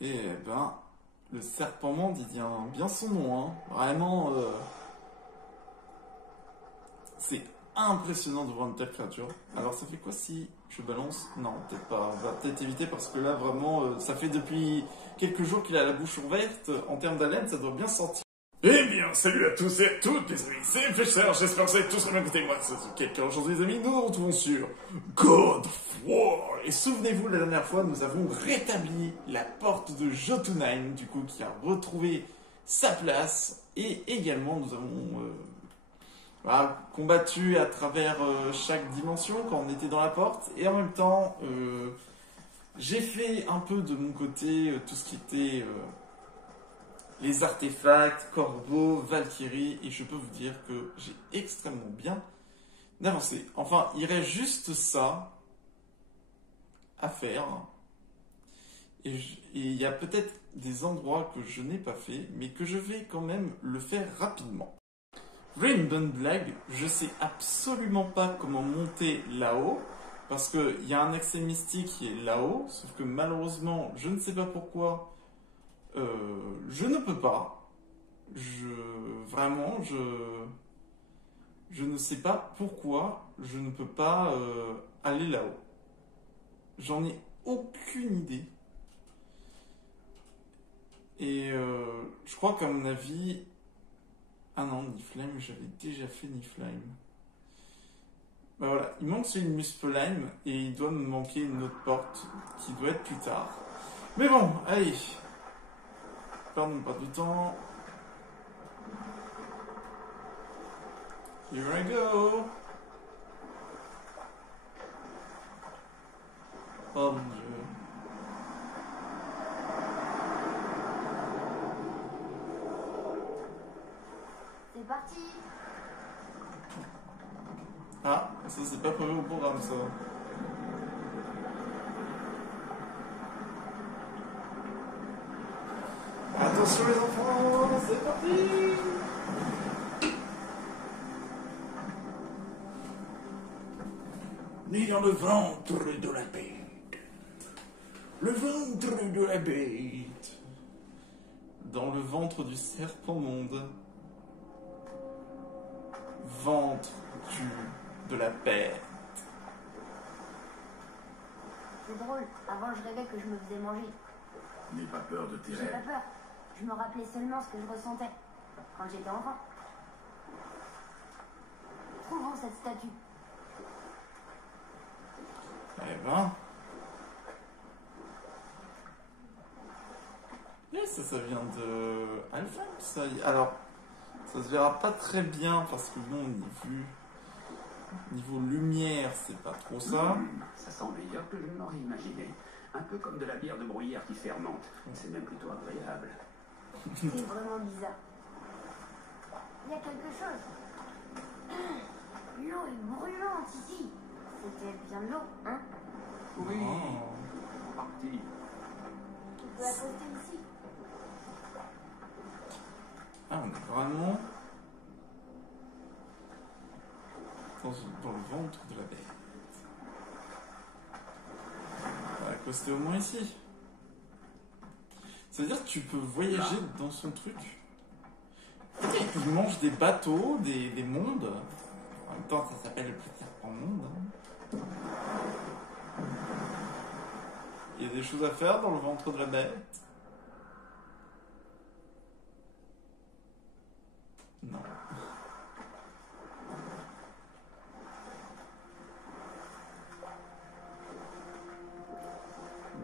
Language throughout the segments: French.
Et ben, le serpent monde, il dit bien son nom, hein. Vraiment, c'est impressionnant de voir une telle créature. Alors ça fait quoi si je balance? Non, peut-être pas. On va peut-être éviter parce que là, vraiment, ça fait depuis quelques jours qu'il a la bouche ouverte. En termes d'haleine, ça doit bien sentir. Eh bien, salut à tous et à toutes les amis, c'est Fletcher, j'espère que vous allez tous très bien côté moi, c'est quelqu'un aujourd'hui les amis, nous nous retrouvons sur God of War. Et souvenez-vous, la dernière fois, nous avons rétabli la porte de Jotunheim, du coup, qui a retrouvé sa place, et également nous avons combattu à travers chaque dimension quand on était dans la porte, et en même temps, j'ai fait un peu de mon côté tout ce qui était... les artefacts, corbeaux, Valkyrie, et je peux vous dire que j'ai extrêmement bien avancé. Enfin, il reste juste ça à faire. Et il y a peut-être des endroits que je n'ai pas fait, mais que je vais quand même le faire rapidement. Rainbow Black, je sais absolument pas comment monter là-haut, parce qu'il y a un accès mystique qui est là-haut, sauf que malheureusement, je ne sais pas pourquoi, je ne peux pas. Vraiment, je ne sais pas pourquoi je ne peux pas aller là-haut. J'en ai aucune idée. Et je crois qu'à mon avis... Ah non, Niflheim, j'avais déjà fait Niflheim. Ben voilà, il manque celui de Muspelheim et il doit me manquer une autre porte qui doit être plus tard. Mais bon, allez. Pardon, pas de temps. Here I go. Oh mon dieu. C'est parti. Ah, ça c'est pas prévu au programme ça. Attention les enfants, c'est parti. Né dans le ventre de la bête. Le ventre de la bête. Dans le ventre du serpent monde. Ventre de la bête. C'est drôle. Avant, je rêvais que je me faisais manger. N'aie pas peur de tes J'ai pas rêves. peur. Je me rappelais seulement ce que je ressentais quand j'étais enfant. Trouvons cette statue. Eh ben. Et ça vient de Alpha, ça. Alors, ça se verra pas très bien parce que bon, niveau lumière, c'est pas trop ça. Ça sent meilleur que je ne l'aurais imaginé. Un peu comme de la bière de bruyère qui fermente. C'est même plutôt agréable. C'est vraiment bizarre. Il y a quelque chose. L'eau est brûlante ici. C'était bien de l'eau, hein? Oui, Oh. en partie. Tu peux accoster ici. Ah, on est vraiment dans le ventre de la bête. On va accoster au moins ici. C'est-à-dire que tu peux voyager dans son truc. Il mange des bateaux, des mondes. En même temps, ça s'appelle le petit serpent monde. Hein. Il y a des choses à faire dans le ventre de la bête. Non.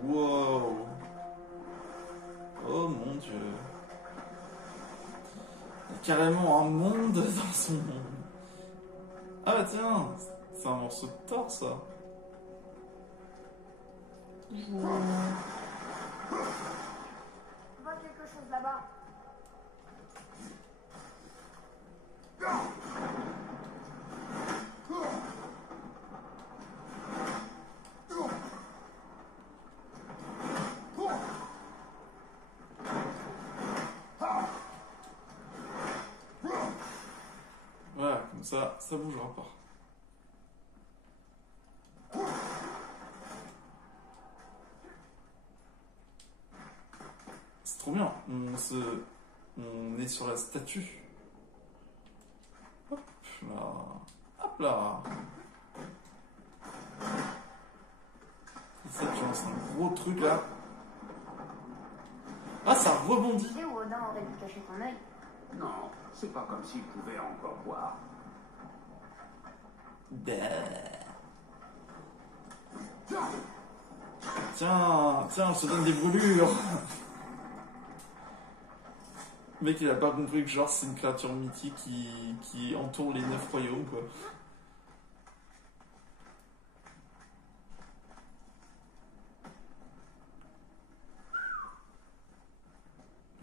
Wow. Oh mon dieu. Il y a carrément un monde dans son monde. Ah bah tiens, c'est un morceau de torse ça. Je vois quelque chose là-bas. Voilà, comme ça bougera pas. C'est trop bien. On est sur la statue. Hop là. Hop là. Et ça, tu lances un gros truc là. Ah, ça rebondit. Tu sais où Odin aurait dû cacher ton œil? Non, c'est pas comme s'il pouvait encore voir. Bah. Tiens, je te donne des brûlures. Le mec, il a pas compris que genre c'est une créature mythique qui entoure les 9 royaumes, quoi.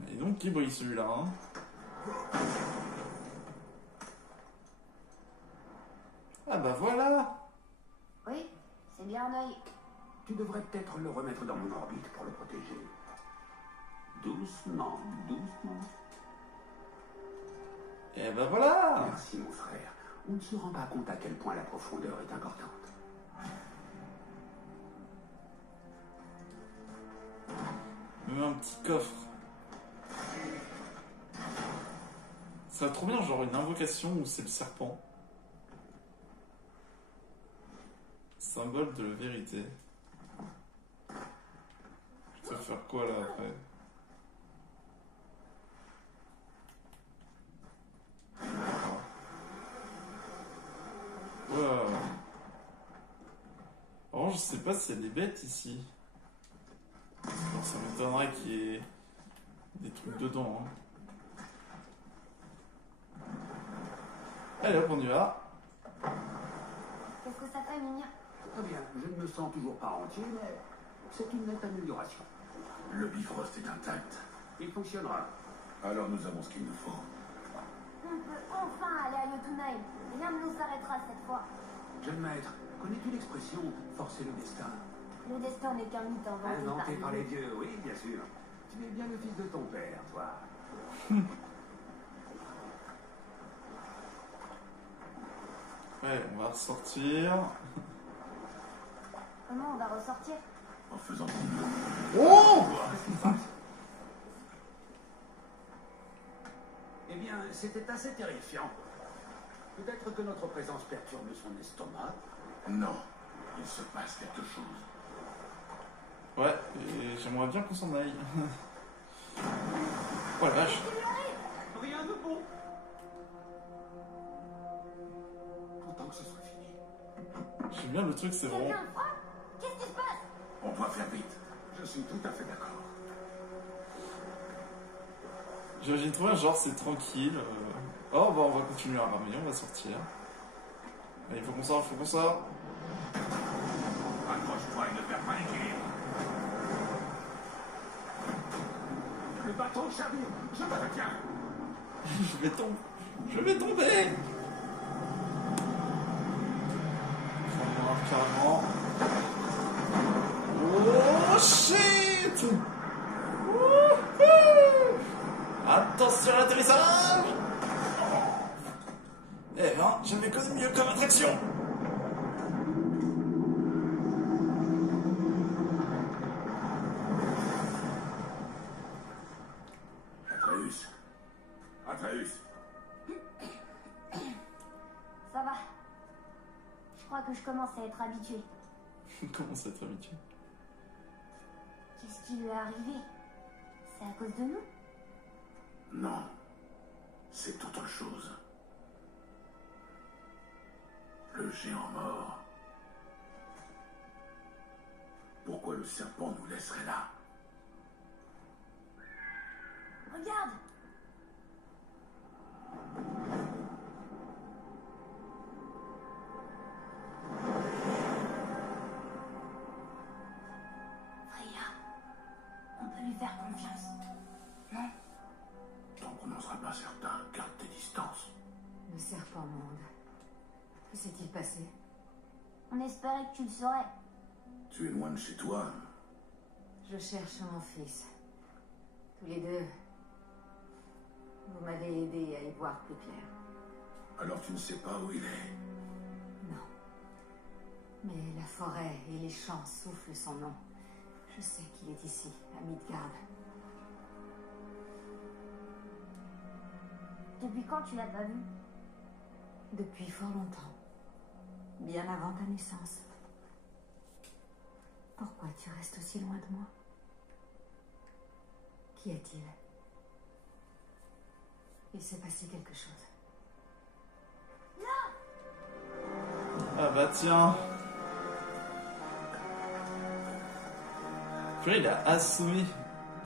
Et donc, il brille celui-là, hein. Ah bah voilà. Oui, c'est bien un œil. Tu devrais peut-être le remettre dans mon orbite pour le protéger. Doucement, doucement. Et bah voilà. Merci mon frère. On ne se rend pas compte à quel point la profondeur est importante. Même un petit coffre. Ça va trop bien, genre une invocation où c'est le serpent. Symbole de la vérité. Je vais faire quoi là après? Wow. Alors, je sais pas s'il y a des bêtes ici. Alors, ça m'étonnerait qu'il y ait des trucs dedans. Hein. Allez hop, on y va. Qu'est-ce que ça fait, Mignon? Très bien, je ne me sens toujours pas entier, mais c'est une nette amélioration. Le Bifrost est intact. Il fonctionnera. Alors nous avons ce qu'il nous faut. On peut enfin aller à Jotunheim. Rien ne nous arrêtera cette fois. Jeune maître, connais-tu l'expression forcer le destin? Le destin n'est qu'un mythe Inventé par les dieux. dieux, oui, bien sûr. Tu es bien le fils de ton père, toi. Ouais, on va ressortir. Comment on va ressortir? En faisant comme nous. Oh! Qu'est-ce qui se passe? Eh bien, c'était assez terrifiant. Peut-être que notre présence perturbe son estomac. Non, il se passe quelque chose. Ouais, et j'aimerais bien qu'on s'en aille. Oh la vache. Rien de bon. Autant que ce soit fini. J'aime bien le truc, c'est vraiment... Quelqu'un frappe? Qu'est-ce qui se passe? On doit faire vite. Je suis tout à fait d'accord. J'imagine trop bien, genre c'est tranquille. Oh bah on va continuer à ramer, on va sortir. Allez, il faut qu'on sorte, Accroche-toi et ne perds pas l'équilibre. Le bateau chavire, je me retiens. Je vais tomber. Carrément. Oh shit. Wouhou. Attention à l'atterrissage. Eh ben, j'avais connu mieux comme attraction. Atreus. Atreus. Ça va. Je crois que je commence à être habitué. Comment ça être habitué? Qu'est-ce qui lui est arrivé? C'est à cause de nous? Non. C'est autre chose. Le géant mort. Pourquoi le serpent nous laisserait là? Regarde! Freya, on peut lui faire confiance. Non? Tant qu'on n'en sera pas certain, garde tes distances. Le serpent monde. Que s'est-il passé? On espérait que tu le saurais. Tu es loin de chez toi. Je cherche mon fils. Tous les deux. Vous m'avez aidé à y voir plus clair. Alors tu ne sais pas où il est. Non. Mais la forêt et les champs soufflent son nom. Je sais qu'il est ici, à Midgard. Depuis quand tu l'as pas vu? Depuis fort longtemps. Bien avant ta naissance. Pourquoi tu restes aussi loin de moi? Qu'y a-t-il? Il s'est passé quelque chose. Ah bah tiens. Purée, il a assommé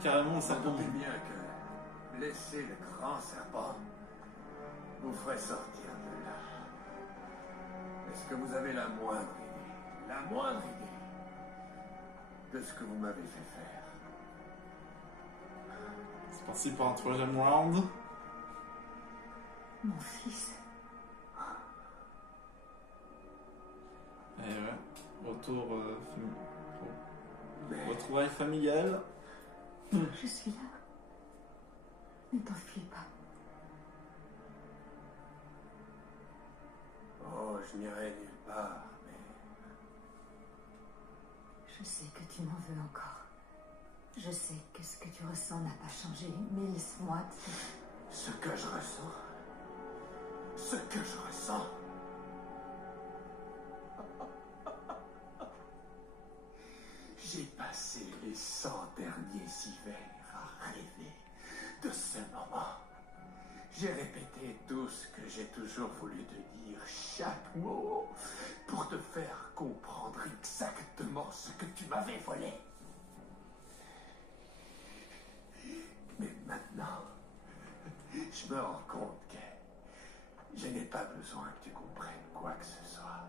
carrément le serpent. Notez bien que laisser le grand serpent vous ferait sortir de là. Est-ce que vous avez la moindre idée de ce que vous m'avez fait faire? C'est parti pour un troisième round. Mon fils. Et ouais, retour retrouvailles familiales. Je suis là. Ne t'enfuis pas. Oh, je n'irai nulle part, mais Je sais que tu m'en veux encore. Je sais que ce que tu ressens n'a pas changé, mais laisse-moi te... ce que je ressens, j'ai passé les 100 derniers hivers à rêver de ce moment. J'ai répété tout ce que j'ai toujours voulu te dire, chaque mot, pour te faire comprendre exactement ce que tu m'avais volé. Mais maintenant, je me rends compte que je n'ai pas besoin que tu comprennes quoi que ce soit.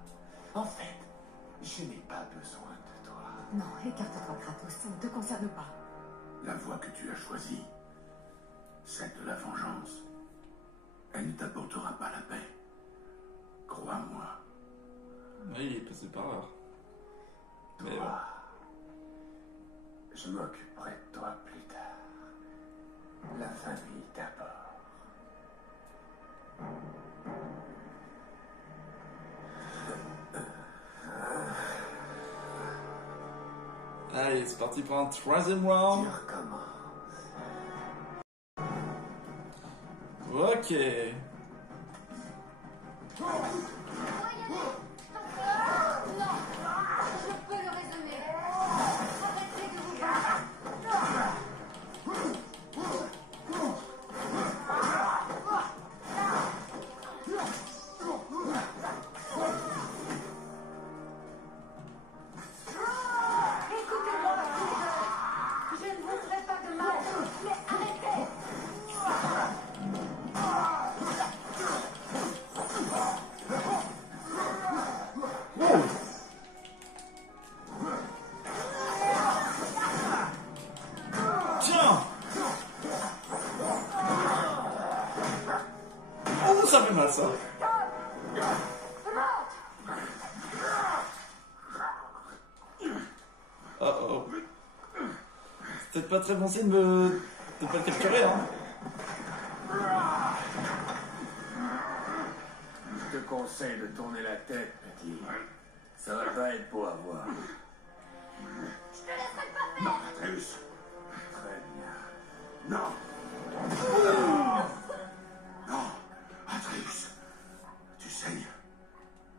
En fait, je n'ai pas besoin de toi. Non, écarte-toi, Kratos, ça ne te concerne pas. La voie que tu as choisie, celle de la vengeance, elle ne t'apportera pas la paix. Crois-moi. Ouais, il est passé par là. Mais Toi, je m'occuperai de toi plus tard. La famille d'abord. Allez, c'est parti pour un troisième round. Tu recommences. Ok. Je peux le raisonner. Arrêtez de vous battre. Écoutez-moi, je ne vous ferai pas de mal, mais arrêtez. Tiens. Oh, ça fait mal ça. Oh oh. C'est peut-être pas très bon signe de pas le capturer, hein. Je te conseille de tourner la tête, petit. Ça va pas être beau à voir. Je te laisserai pas faire. Atreus, Très bien. non. Non, Atreus, tu saignes.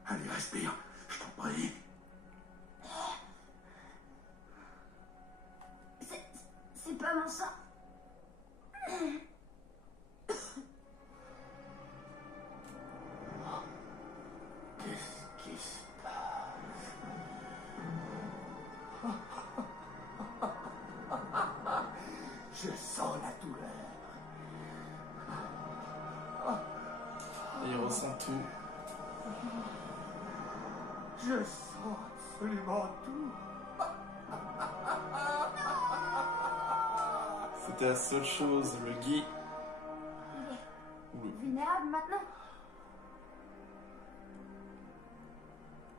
Allez, respire, je t'en prie. C'est pas mon sang. Qu'est-ce qui se passe? Je sens la douleur. Et il ressent tout. Je sens absolument tout. C'était la seule chose, le Guy. Oula. Vulnérable maintenant.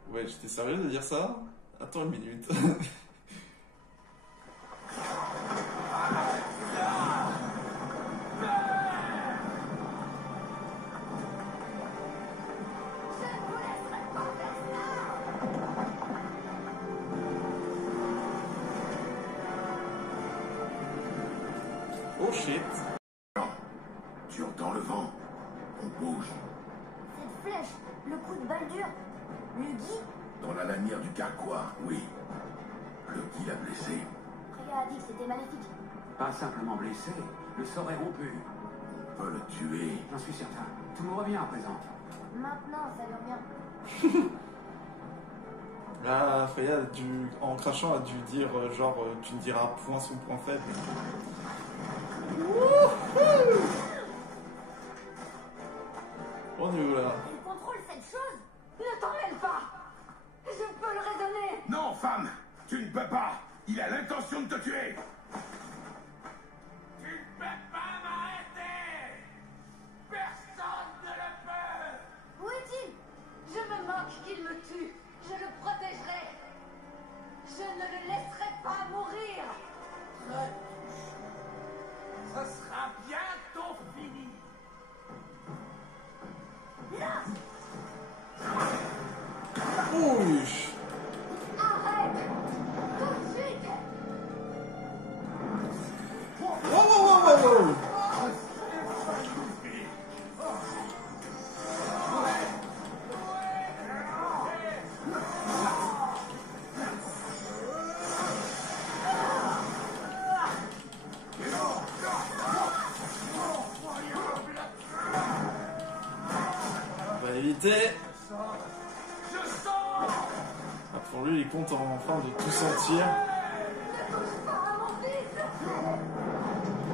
Ouais, j'étais sérieux de dire ça? Attends une minute. Oh shit. Tu entends le vent? Bouge. Cette flèche, le coup de Baldur, le Guy, Dans la lanière du carquois, oui. Le qui l'a blessé. Freya a dit que c'était maléfique. Pas simplement blessé, le sort est rompu. On peut le tuer. J'en suis certain. Tout me revient à présent. Maintenant, ça lui revient. Là, Freya, en crachant, a dû dire genre, tu me diras point son point faible. Wouhou! On est où là? Elle contrôle cette chose. Ne t'en mêle pas. Je peux le raisonner. Non, femme! Tu ne peux pas! Il a l'intention de te tuer! Tu ne peux pas m'arrêter! Personne ne le peut! Où est-il? Je me moque qu'il me tue. Je le protégerai. Je ne le laisserai pas mourir. Ce sera bientôt fini. Ouh! Arrête. Tout de suite. Wow, wow, wow, wow, wow. On va éviter. Ah, pour lui, il est content enfin de tout sentir.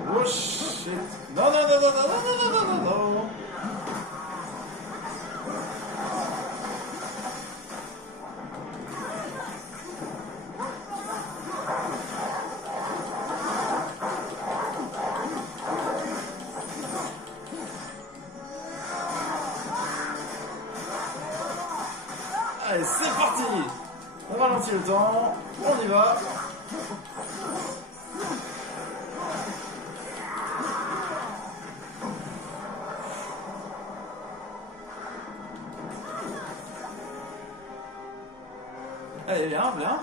Oh shit! Non, non, non, non, non, non, non, non, non, non. Allez, c'est parti! On ralentit le temps, on y va. Allez, viens, viens.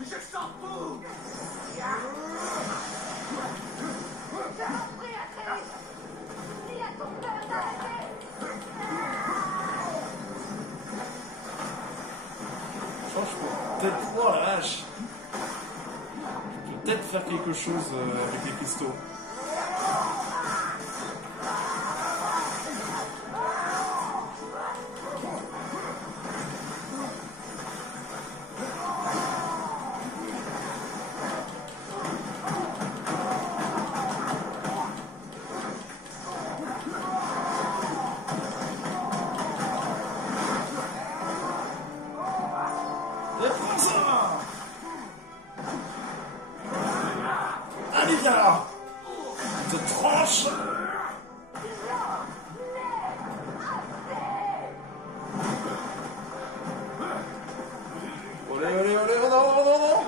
Je sens tout. Je t'en prie, Atreus. Dis à ton père d'arrêter. Je pense que je peux peut-être... Oh la vache! Je peux peut-être faire quelque chose avec les cristaux. Prends ça! Allez, viens là! Je te tranche! Olé, olé, olé, oh non, non, non, non!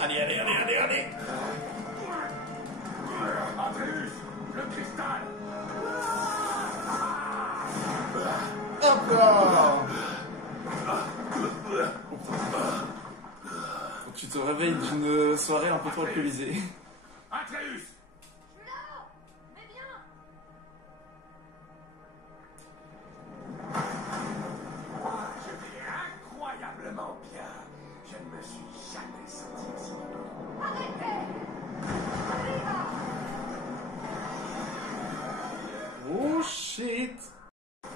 Allez, allez, allez, allez, allez! Atreus! Le cristal! Hop là! Faut que tu te réveilles d'une soirée un peu trop alcoolisée. Atreus! Je suis là-haut. Mais viens. Je vais incroyablement bien. Je ne me suis jamais senti aussi bien. Arrêtez. Viva. Oh shit!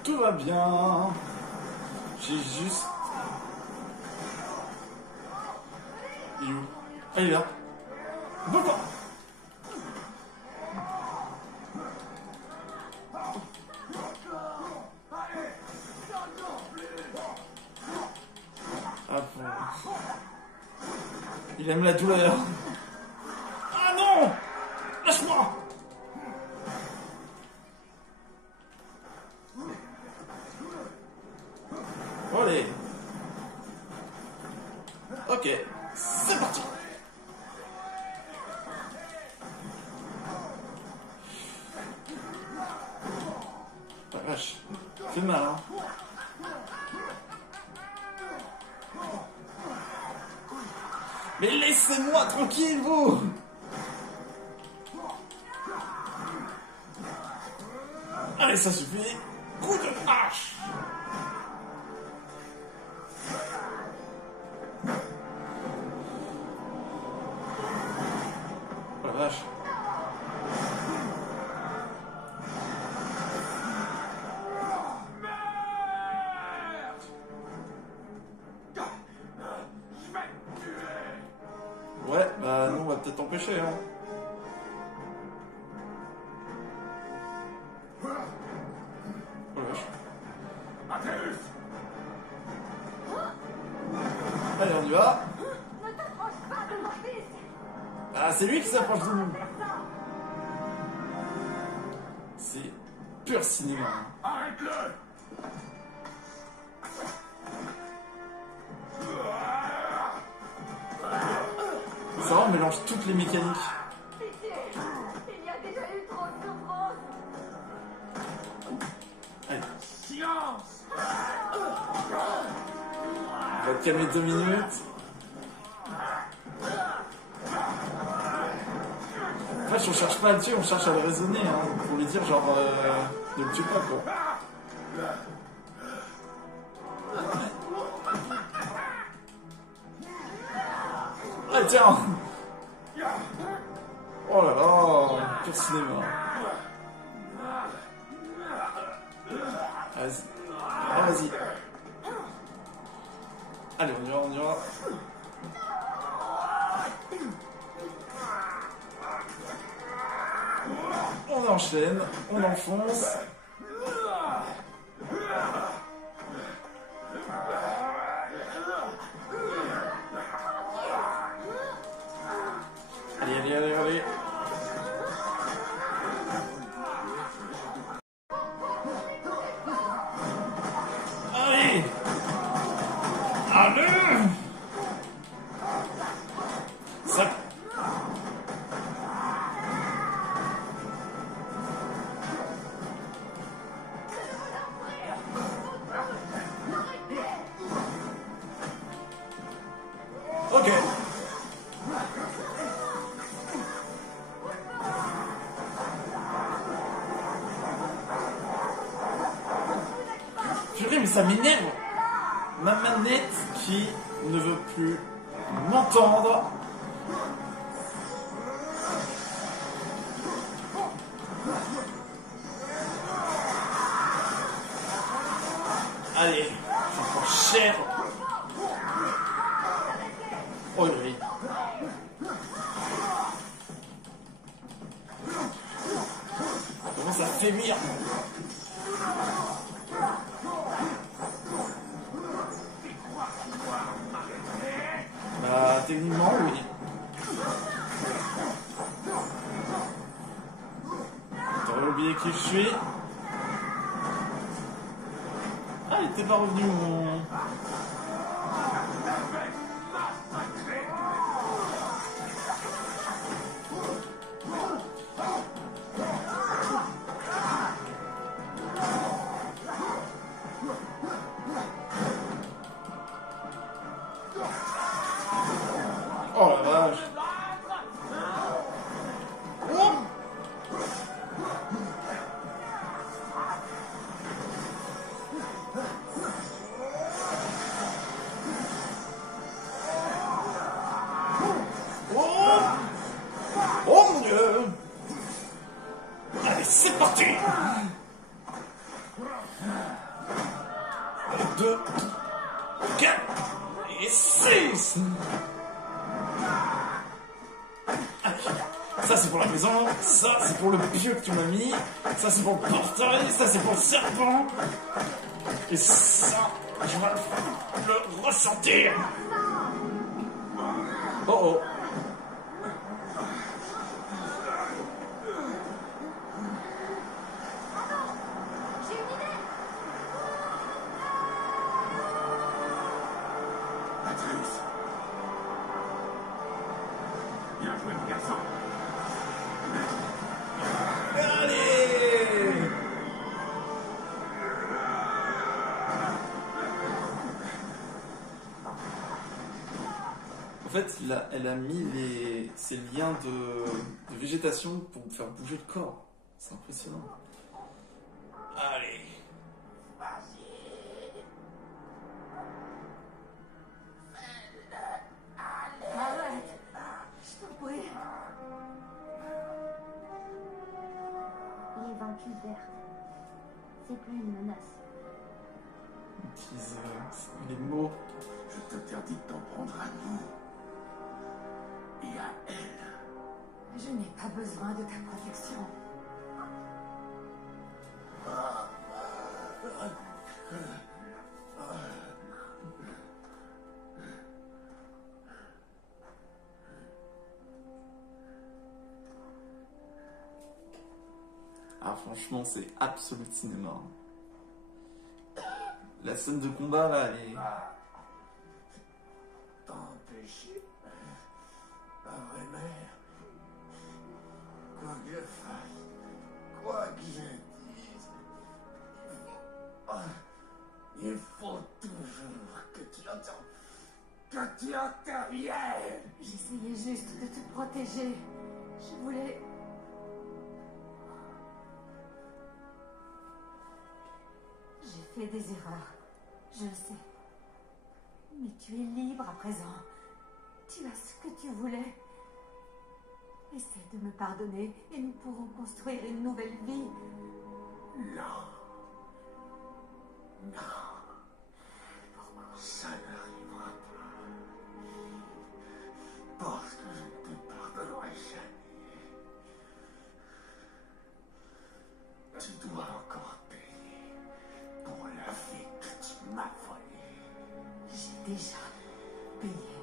Tout va bien! J'ai juste... Il est où? Ah, il est là! Bon, bon. Ah, bon. Il aime la douleur! Ah non! Lâche-moi! Allez. Ok, c'est parti. Ah, vache, c'est mal, hein. Mais laissez-moi tranquille, vous! Allez, ça suffit. Coup de hache! Oh la vache. Ouais, bah non, on va peut-être t'empêcher, hein. Oh la vache. Atreus! Allez, on y va. Ne t'approche pas de mon fils. Ah, c'est lui qui s'approche de nous. C'est pur cinéma. Hein. Arrête-le! Ça va, on mélange toutes les mécaniques. Pitié, il y a déjà eu trop de souffrance. Allez, Silence! on va te calmer 2 minutes. En fait, on cherche pas à le tuer, on cherche à le raisonner, hein, pour lui dire genre, ne le tue pas, quoi. Ah tiens! Oh là là, pur cinéma. Vas-y. Ah, vas-y. Allez, on y va, on y va. On enchaîne, on enfonce. Allez, allez, allez, allez. Allez. Allez. Ça... Ok. Purée, mais ça m'énerve. Ma manette qui ne veut plus m'entendre. Allez, ça prend cher. Oh oui. Comment ça fait mire. Bah, techniquement, oui. T'aurais oublié qui je suis. Ah, il était pas revenu mon... Oh la vache. Oh. Oh. Oh mon Dieu. Allez, c'est parti. 2, 4 et 6. Ça c'est pour la maison, ça c'est pour le pieu que tu m'as mis, ça c'est pour le portail, ça c'est pour le serpent, et ça, je vais le ressentir. Oh oh. J'ai une idée. Atreus! Bien joué, mon garçon! Allez. En fait, elle a mis ces liens de végétation pour me faire bouger le corps. C'est impressionnant. Allez. Arrête! Je t'en prie. Il est vaincu, Berthe. C'est plus une menace. Utilise les mots. Je t'interdis de t'en prendre à nous. Et à elle. Je n'ai pas besoin de ta protection. Ah, franchement, c'est absolu cinéma. La scène de combat, là, elle est... T'empêcher la vraie mère. Quoi que je fasse, quoi que je dise, il faut toujours que tu interviennes. J'essayais juste de te protéger. Je voulais... J'ai fait des erreurs. Je le sais. Mais tu es libre à présent. Tu as ce que tu voulais. Essaie de me pardonner et nous pourrons construire une nouvelle vie. Non. Non. Ça n'arrivera pas. Parce que je ne te pardonnerai jamais. Tu dois encore payer pour la vie que tu m'as volée. J'ai déjà payé.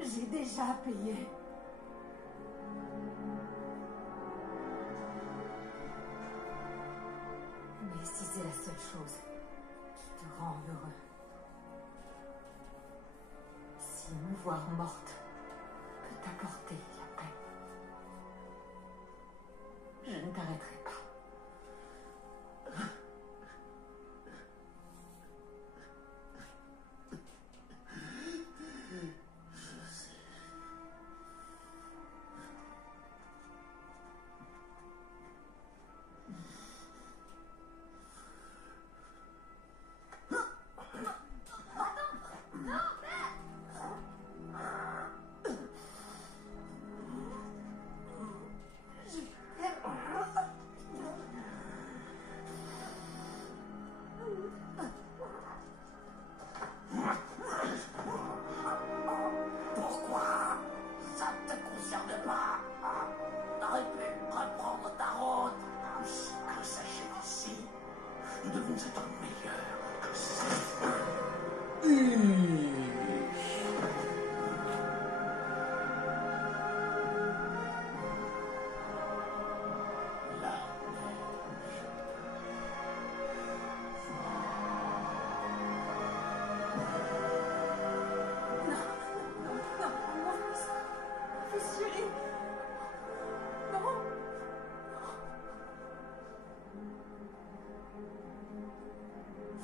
J'ai déjà payé. Mais si c'est la seule chose qui te rend heureux, si me voir morte peut t'apporter la paix, je ne t'arrêterai pas.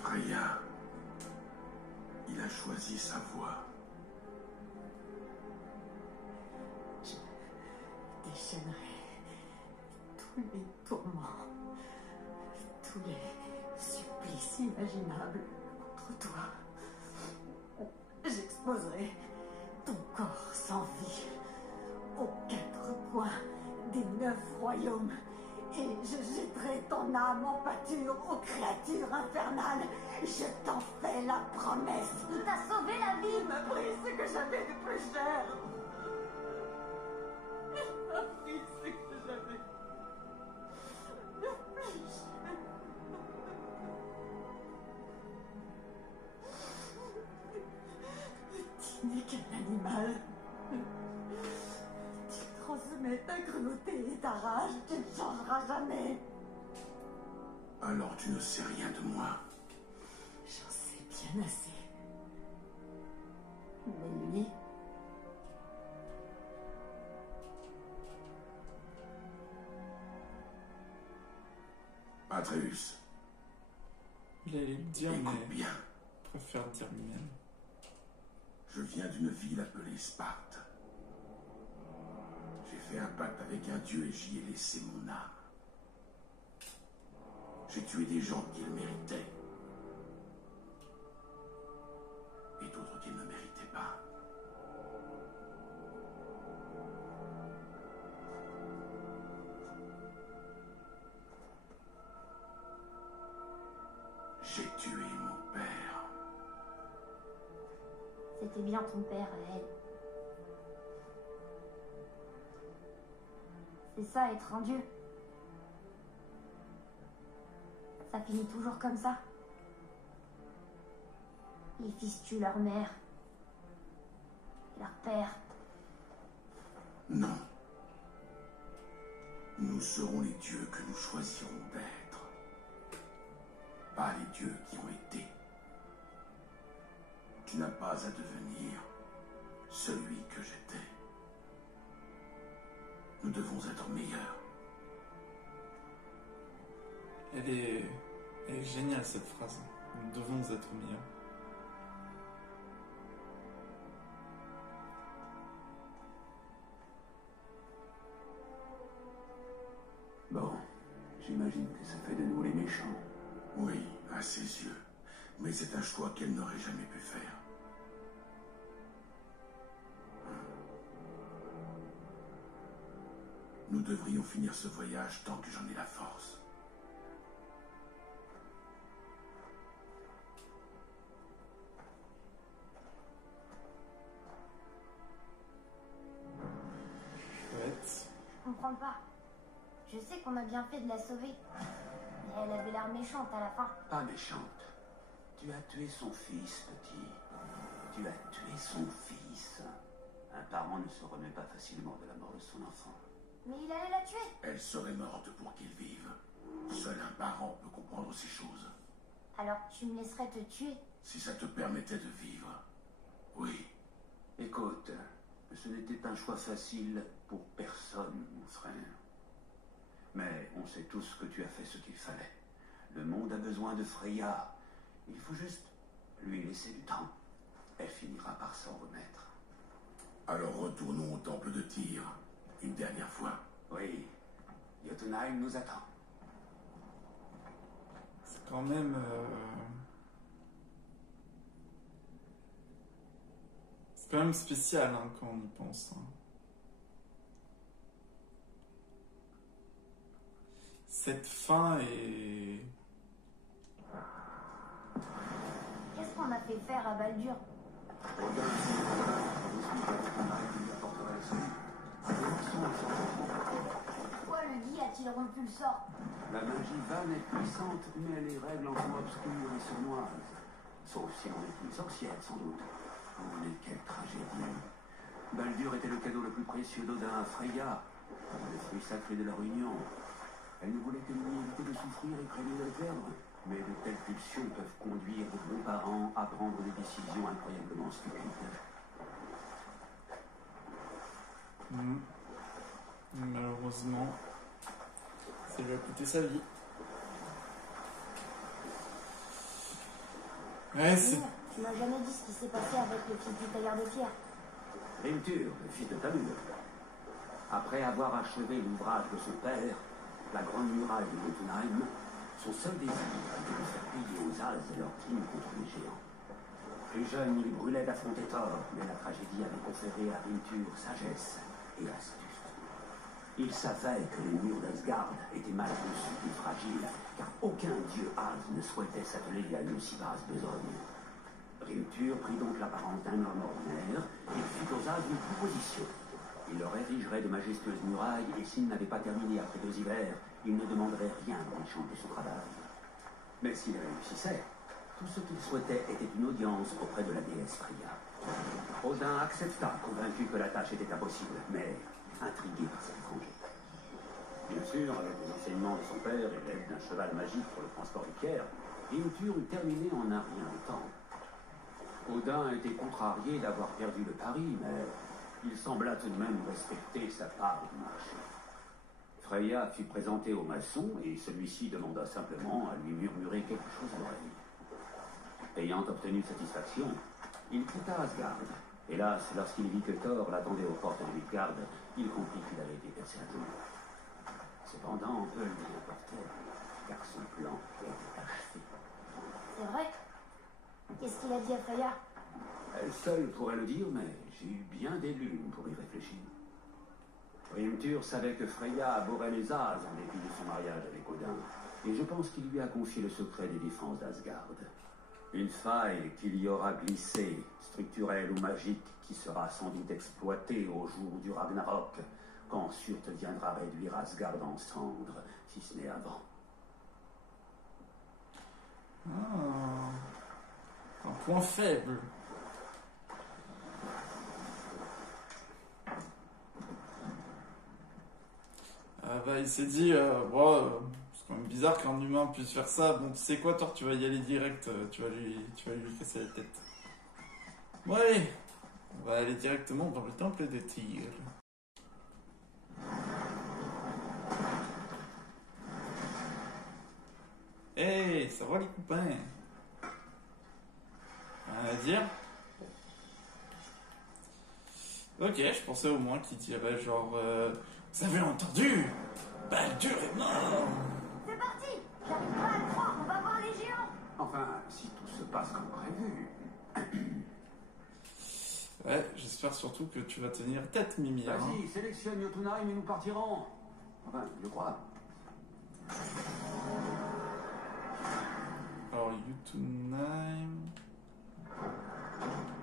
Freya, il a choisi sa voie. Je déchaînerai tous les tourments, tous les supplices imaginables contre toi. J'exposerai ton corps sans vie aux 4 coins des 9 royaumes. Et je jetterai ton âme en pâture aux créatures infernales. Je t'en fais la promesse. Il t'a sauvé la vie. Il m'a pris ce que j'avais de plus cher. Il m'a pris ce que j'avais de plus cher. Tu n'es qu'un animal. Tu transmets ta cruauté et ta rage. Tu ne changeras jamais. Alors tu ne sais rien de moi. J'en sais bien assez. Mais lui... Atreus, Il allait le dire, écoute mais bien. je préfère dire lui-même. Je viens d'une ville appelée Sparte. J'ai fait un pacte avec un dieu et j'y ai laissé mon âme. J'ai tué des gens qui le méritaient. Et d'autres qui ne le méritaient pas. J'ai tué mon père. C'était bien ton père, elle. C'est ça, être un dieu. Ça finit toujours comme ça. Les fils tuent leur mère. Leur père. Non. Nous serons les dieux que nous choisirons d'être. Pas les dieux qui ont été. Tu n'as pas à devenir celui que j'étais. Nous devons être meilleurs. Elle est géniale cette phrase. Nous devons être meilleurs. Bon, j'imagine que ça fait de nous les méchants. Oui, à ses yeux. Mais c'est un choix qu'elle n'aurait jamais pu faire. Nous devrions finir ce voyage tant que j'en ai la force. Chouette. Je comprends pas. Je sais qu'on a bien fait de la sauver. Mais elle avait l'air méchante à la fin. Pas méchante. Tu as tué son fils, petit. Tu as tué son fils. Un parent ne se remet pas facilement de la mort de son enfant. Mais il allait la tuer. Elle serait morte pour qu'il vive. Seul un parent peut comprendre ces choses. Alors tu me laisserais te tuer. Si ça te permettait de vivre. Oui. Écoute, ce n'était un choix facile pour personne, mon frère. Mais on sait tous que tu as fait ce qu'il fallait. Le monde a besoin de Freya. Il faut juste lui laisser du temps. Elle finira par s'en remettre. Alors retournons au temple de Tyr. Une dernière fois. Oui, Jotunheim nous attend. C'est quand même... C'est quand même spécial hein, quand on y pense. Hein. Cette fin est... Qu'est-ce qu'on a fait faire à Baldur? Pourquoi le Guy a-t-il rompu le sort? La magie vanne est puissante, mais les règles en sont obscures et sournoises. Sauf si on est une sorcière, sans doute. Oh, mais quelle tragédie. Baldur était le cadeau le plus précieux d'Odin à Freya, le fruit sacré de leur union. Elle ne voulait que lui éviter de souffrir et craignait de le perdre. Mais de telles pulsions peuvent conduire de bons parents à prendre des décisions incroyablement stupides. Malheureusement, ça lui a coûté sa vie. Ouais, c'est... Tu m'as jamais dit ce qui s'est passé avec le fils du tailleur de pierre. Hrimthur, le fils de Tamur. Après avoir achevé l'ouvrage de son père, la grande muraille de Jotunheim, son seul désir était de faire payer aux As leur crime contre les géants. Plus jeune, il brûlait d'affronter Thor, mais la tragédie avait conféré à Hrimthur sagesse et astuce. Il savait que les murs d'Asgard étaient mal conçus et fragiles, car aucun dieu As ne souhaitait s'atteler à une si basse besogne. Hrimthur prit donc l'apparence d'un homme ordinaire et fit aux As une proposition. Il leur érigerait de majestueuses murailles et s'il n'avait pas terminé après 2 hivers, il ne demanderait rien en échange de son travail. Mais s'il réussissait, tout ce qu'il souhaitait était une audience auprès de la déesse Freya. Odin accepta, convaincu que la tâche était impossible, mais intrigué par cet étranger. Bien sûr, avec les enseignements de son père et l'aide d'un cheval magique pour le transport des pierres, Hrimthur eut terminé en un rien de temps. Odin était contrarié d'avoir perdu le pari, mais il sembla tout de même respecter sa part du marché. Freya fut présentée au maçon et celui-ci demanda simplement à lui murmurer quelque chose à l'oreille. Ayant obtenu satisfaction, Il quitta Asgard. Hélas, lorsqu'il vit que Thor l'attendait aux portes de Midgard, il comprit qu'il avait été percé à genoux. Cependant, peu lui importait, car son plan était achevé. C'est vrai? Qu'est-ce qu'il a dit à Freya? Elle seule pourrait le dire, mais j'ai eu bien des lunes pour y réfléchir. Hrimthur savait que Freya abhorrait les As en dépit de son mariage avec Odin, et je pense qu'il lui a confié le secret des défenses d'Asgard. Une faille qu'il y aura glissée, structurelle ou magique, qui sera sans doute exploitée au jour du Ragnarok, quand Surte viendra réduire Asgard en cendres, si ce n'est avant. Ah. Un point faible. Il s'est dit, c'est quand même bizarre qu'un humain puisse faire ça. Bon, tu sais quoi, Thor, tu vas y aller direct, tu vas lui casser la tête. Ouais, on va aller directement dans le temple de Tyr. Hey, ça va les copains? Rien à dire? Ok, je pensais au moins qu'il dirait genre, vous avez entendu? Baldur est mort! C'est parti! J'arrive pas à le croire, on va voir les géants! Enfin, si tout se passe comme prévu. Ouais, j'espère surtout que tu vas tenir tête, Mimir. Vas-y, sélectionne Jotunheim et nous partirons. Enfin, je crois. Alors, Jotunheim,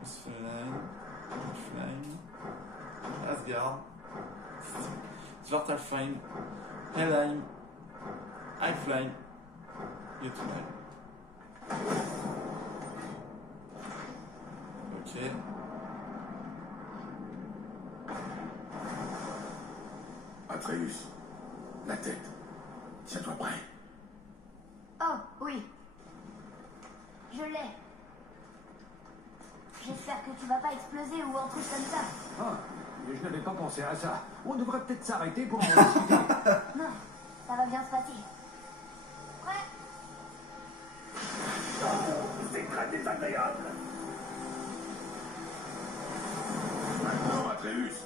Muspelheim, Asgard, Svartalfheim, Helheim, Alfheim, Jotunheim. Ok. Atreus, la tête. Tiens-toi prêt. Oh, oui. Je l'ai. J'espère que tu vas pas exploser ou un truc comme ça. Ah, mais je n'avais pas pensé à ça. On devrait peut-être s'arrêter pour en discuter. Non, ça va bien se passer. Prêt? C'est très désagréable. Maintenant, Atreus.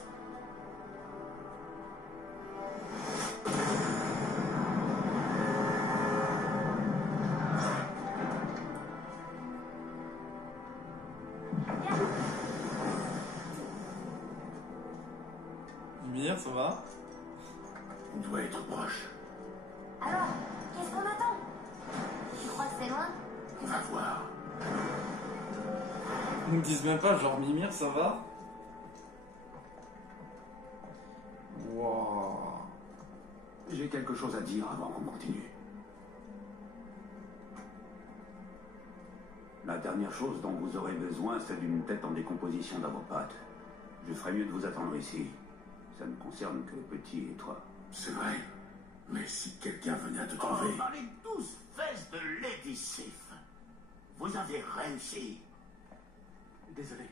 Mimir, ça va? On doit être proche. Alors, qu'est-ce qu'on attend? Tu crois que c'est loin? Va voir. Ils me disent même pas, genre Mimir, ça va? Wow. J'ai quelque chose à dire avant qu'on continue. La dernière chose dont vous aurez besoin, c'est d'une tête en décomposition dans vos pattes. Je ferais mieux de vous attendre ici. Ça ne concerne que Petit et toi. C'est vrai. Mais si quelqu'un venait à te trouver... Oh, les 12 fesses de Lady Sif. Vous avez réussi. Désolé.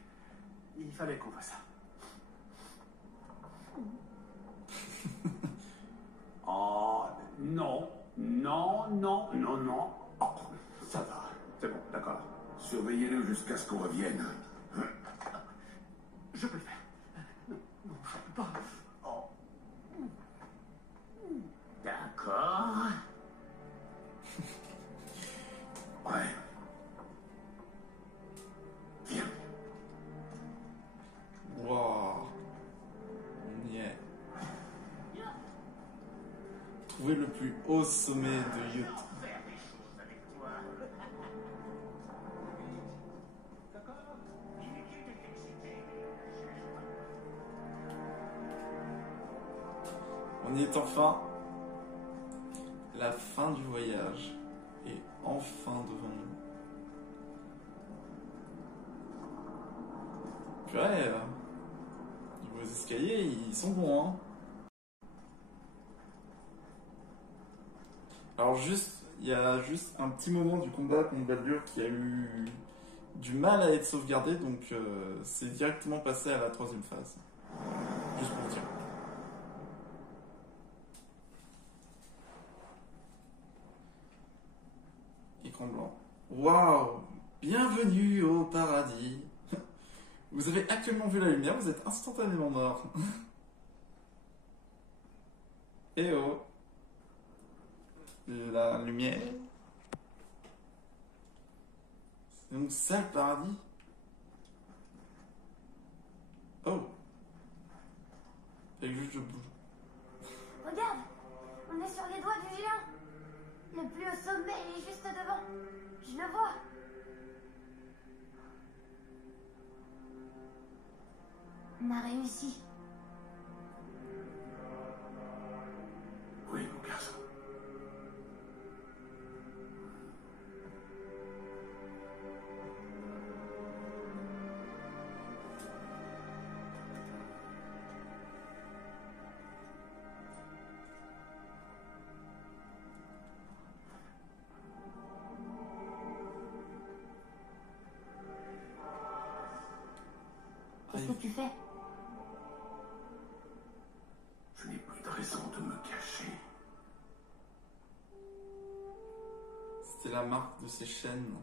Il fallait qu'on fasse ça. Oh, non. Non, non, non, non. Oh, ça va. C'est bon, d'accord. Surveillez-le jusqu'à ce qu'on revienne. Je peux le faire. Non, non, je ne peux pas. Oh. D'accord. Ouais. Viens. Wow. On y est. Trouver le plus haut sommet de Yut. Faire des choses avec toi. D'accord. Inutile de t'exciter. On y est enfin. La fin du voyage est enfin devant nous. Puis ouais, niveau escaliers, ils sont bons, hein. Alors il y a juste un petit moment du combat contre Baldur qui a eu du mal à être sauvegardé, donc c'est directement passé à la 3e phase. Juste pour dire. Écran blanc. Waouh! Bienvenue au paradis. Vous avez actuellement vu la lumière, vous êtes instantanément mort. Eh oh. La lumière. C'est donc ça le paradis. Oh. Fait que juste je bouge. Regarde, on est sur les doigts du géant. Le plus haut sommet, il est juste devant. Je le vois. On a réussi. Oui, mon garçon. Qu'est-ce que tu fais? Je n'ai plus de raison de me cacher. C'était la marque de ces chaînes.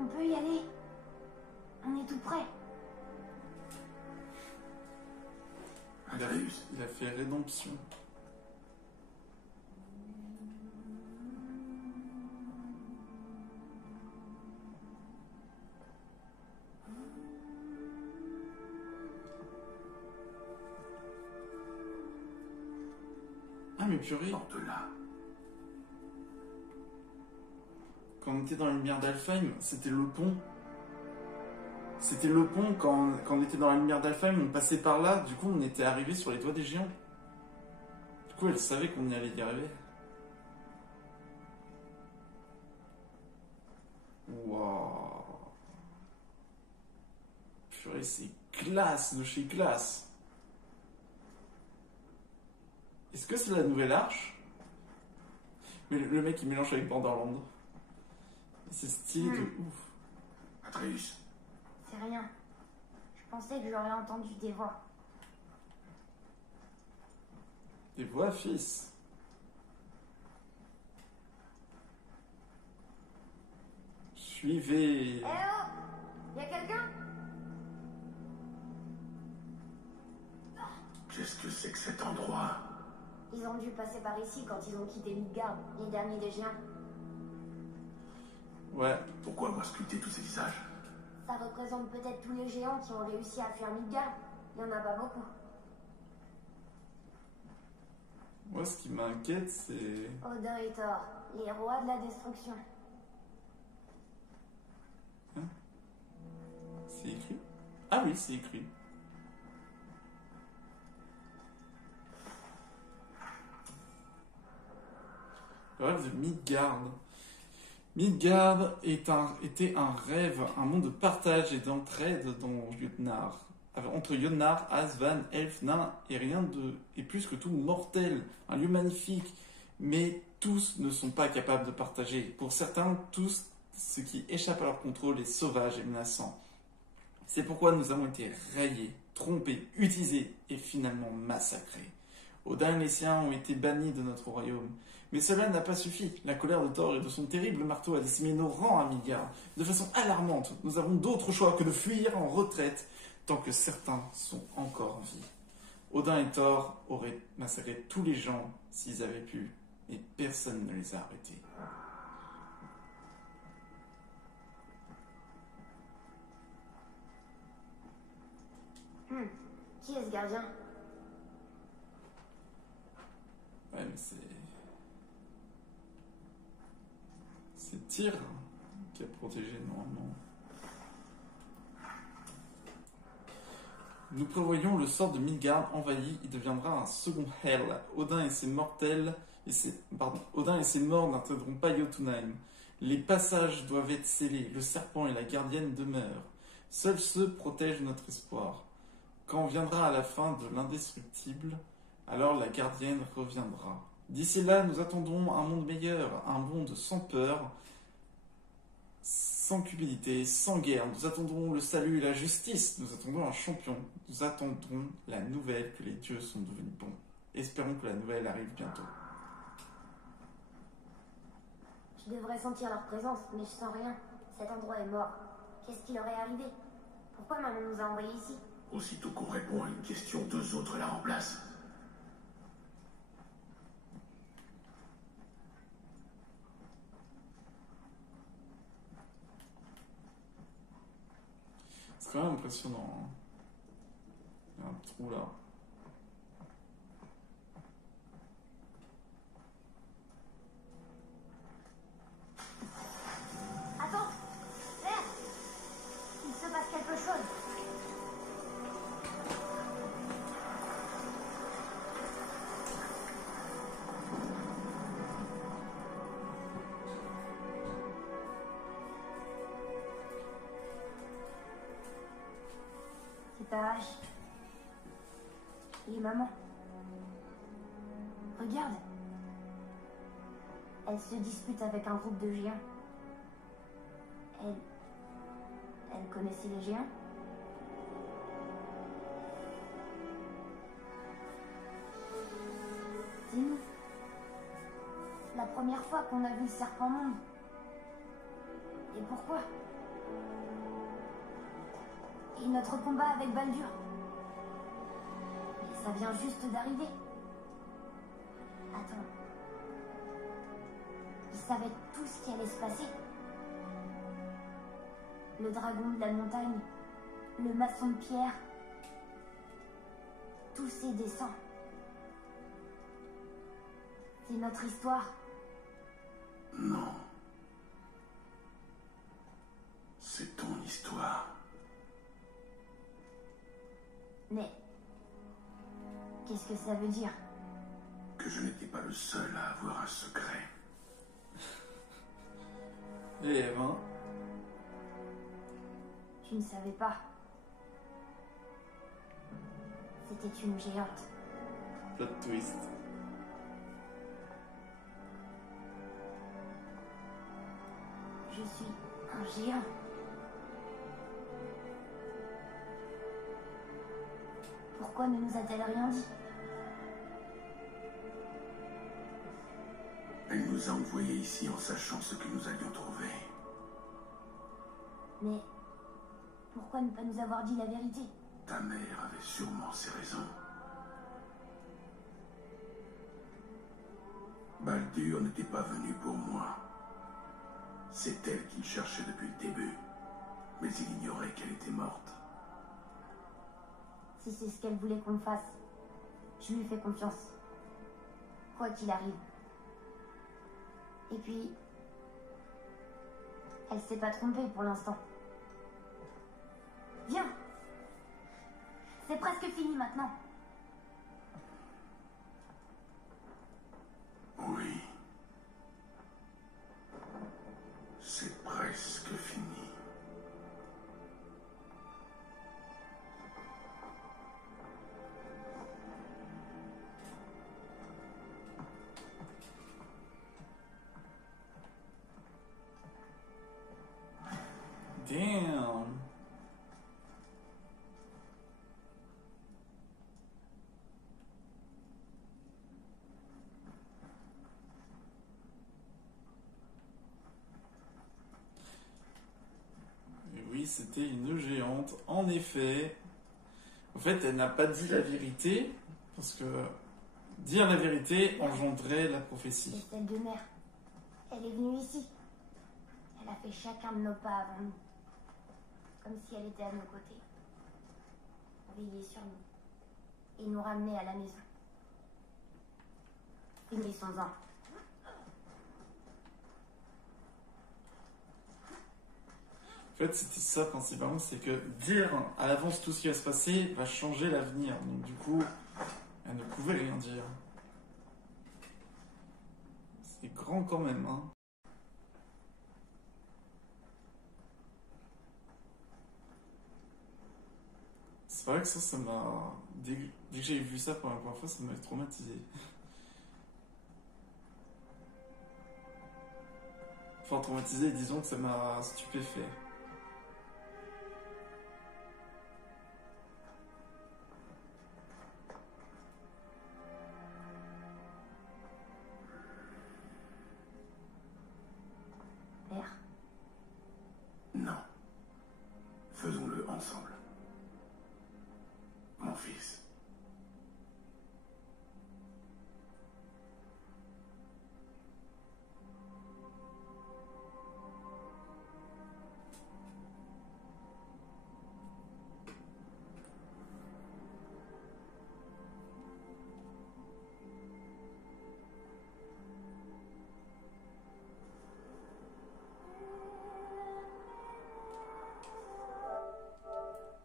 On peut y aller. On est tout près. Atreus, Il a fait rédemption. Ah mais purée, porte là. quand on était dans la lumière d'Alfheim, c'était le pont. C'était le pont quand on était dans la lumière d'Alfheim, on passait par là, du coup on était arrivé sur les doigts des géants. Du coup elle savait qu'on y allait y arriver. Waouh. Purée, c'est classe de chez classe. Est-ce que c'est la nouvelle arche? Mais le mec il mélange avec Borderland. C'est stylé de ouf. Atreus, C'est rien. Je pensais que j'aurais entendu des voix. Des voix, fils. Suivez. Eh oh! Y'a quelqu'un? qu'est-ce que c'est que cet endroit? Ils ont dû passer par ici quand ils ont quitté Midgard, les derniers des géants. Ouais. Pourquoi avoir sculpté tous ces visages? Ça représente peut-être tous les géants qui ont réussi à fuir Midgard. Il y en a pas beaucoup. Moi, ce qui m'inquiète, c'est... Odin et Thor, les rois de la destruction. C'est écrit? Ah oui, c'est écrit. Le rêve de Midgard. Midgard était un rêve, un monde de partage et d'entraide dans Jotnar. Entre Jotnar, Asvan, elfes, nains et plus que tout mortel. Un lieu magnifique. Mais tous ne sont pas capables de partager. Pour certains, tous, ce qui échappe à leur contrôle est sauvage et menaçant. C'est pourquoi nous avons été rayés, trompés, utilisés et finalement massacrés. Odin et les siens ont été bannis de notre royaume. Mais cela n'a pas suffi. La colère de Thor et de son terrible marteau a décimé nos rangs à Midgard. De façon alarmante, nous avons d'autres choix que de fuir en retraite tant que certains sont encore en vie. Odin et Thor auraient massacré tous les gens s'ils avaient pu, mais personne ne les a arrêtés. Qui est ce gardien? Ouais, mais c'est Tyr qui a protégé normalement. Nous prévoyons le sort de Midgard envahi, il deviendra un second Hell. Odin et ses morts n'atteindront pas Jotunheim. Les passages doivent être scellés, le serpent et la gardienne demeurent. Seuls ceux protègent notre espoir. Quand viendra à la fin de l'indestructible, alors la gardienne reviendra. D'ici là, nous attendons un monde meilleur, un monde sans peur, sans cupidité, sans guerre. Nous attendons le salut et la justice. Nous attendons un champion. Nous attendrons la nouvelle que les dieux sont devenus bons. espérons que la nouvelle arrive bientôt. Je devrais sentir leur présence, mais je sens rien. Cet endroit est mort. Qu'est-ce qui leur est arrivé? Pourquoi maman nous a envoyés ici? Aussitôt qu'on répond à une question, deux autres la remplacent. C'est quand même impressionnant. Hein. Il y a un trou là. Attends! Merde! Il se passe quelque chose. C'est ta hache. Et maman. Regarde. Elle se dispute avec un groupe de géants. Elle connaissait les géants? Dis-nous. La première fois qu'on a vu le serpent monde. Et pourquoi? Et notre combat avec Baldur. Et ça vient juste d'arriver. Attends. Il savait tout ce qui allait se passer. Le dragon de la montagne, le maçon de pierre, tous ces dessins. C'est notre histoire. Non. C'est ton histoire. Mais qu'est-ce que ça veut dire? Que je n'étais pas le seul à avoir un secret. Et Eve, hein? Tu ne savais pas. C'était une géante. Plot twist. Je suis un géant. Pourquoi ne nous a-t-elle rien dit? Elle nous a envoyés ici en sachant ce que nous allions trouver. Mais pourquoi ne pas nous avoir dit la vérité? Ta mère avait sûrement ses raisons. Baldur n'était pas venu pour moi. C'est elle qu'il cherchait depuis le début. Mais il ignorait qu'elle était morte. Si c'est ce qu'elle voulait qu'on fasse, je lui fais confiance. Quoi qu'il arrive. Et puis, elle s'est pas trompée pour l'instant. Viens! C'est presque fini maintenant. Oui. C'est presque fini. Damn. Et oui, c'était une géante, en effet. En fait, elle n'a pas dit la vérité, parce que dire la vérité engendrait la C'est prophétie. celle de mère. Elle est venue ici. Elle a fait chacun de nos pas avant nous. Comme si elle était à nos côtés. Veiller sur nous. Et nous ramener à la maison. Finissons-en. En fait, c'était ça principalement, c'est que dire à l'avance tout ce qui va se passer va changer l'avenir. Donc du coup, elle ne pouvait rien dire. C'est grand quand même, hein. C'est vrai que ça m'a... Dès que j'ai vu ça pour la première fois, ça m'a traumatisé. Enfin, traumatisé, disons que ça m'a stupéfait. ensemble. Mon fils.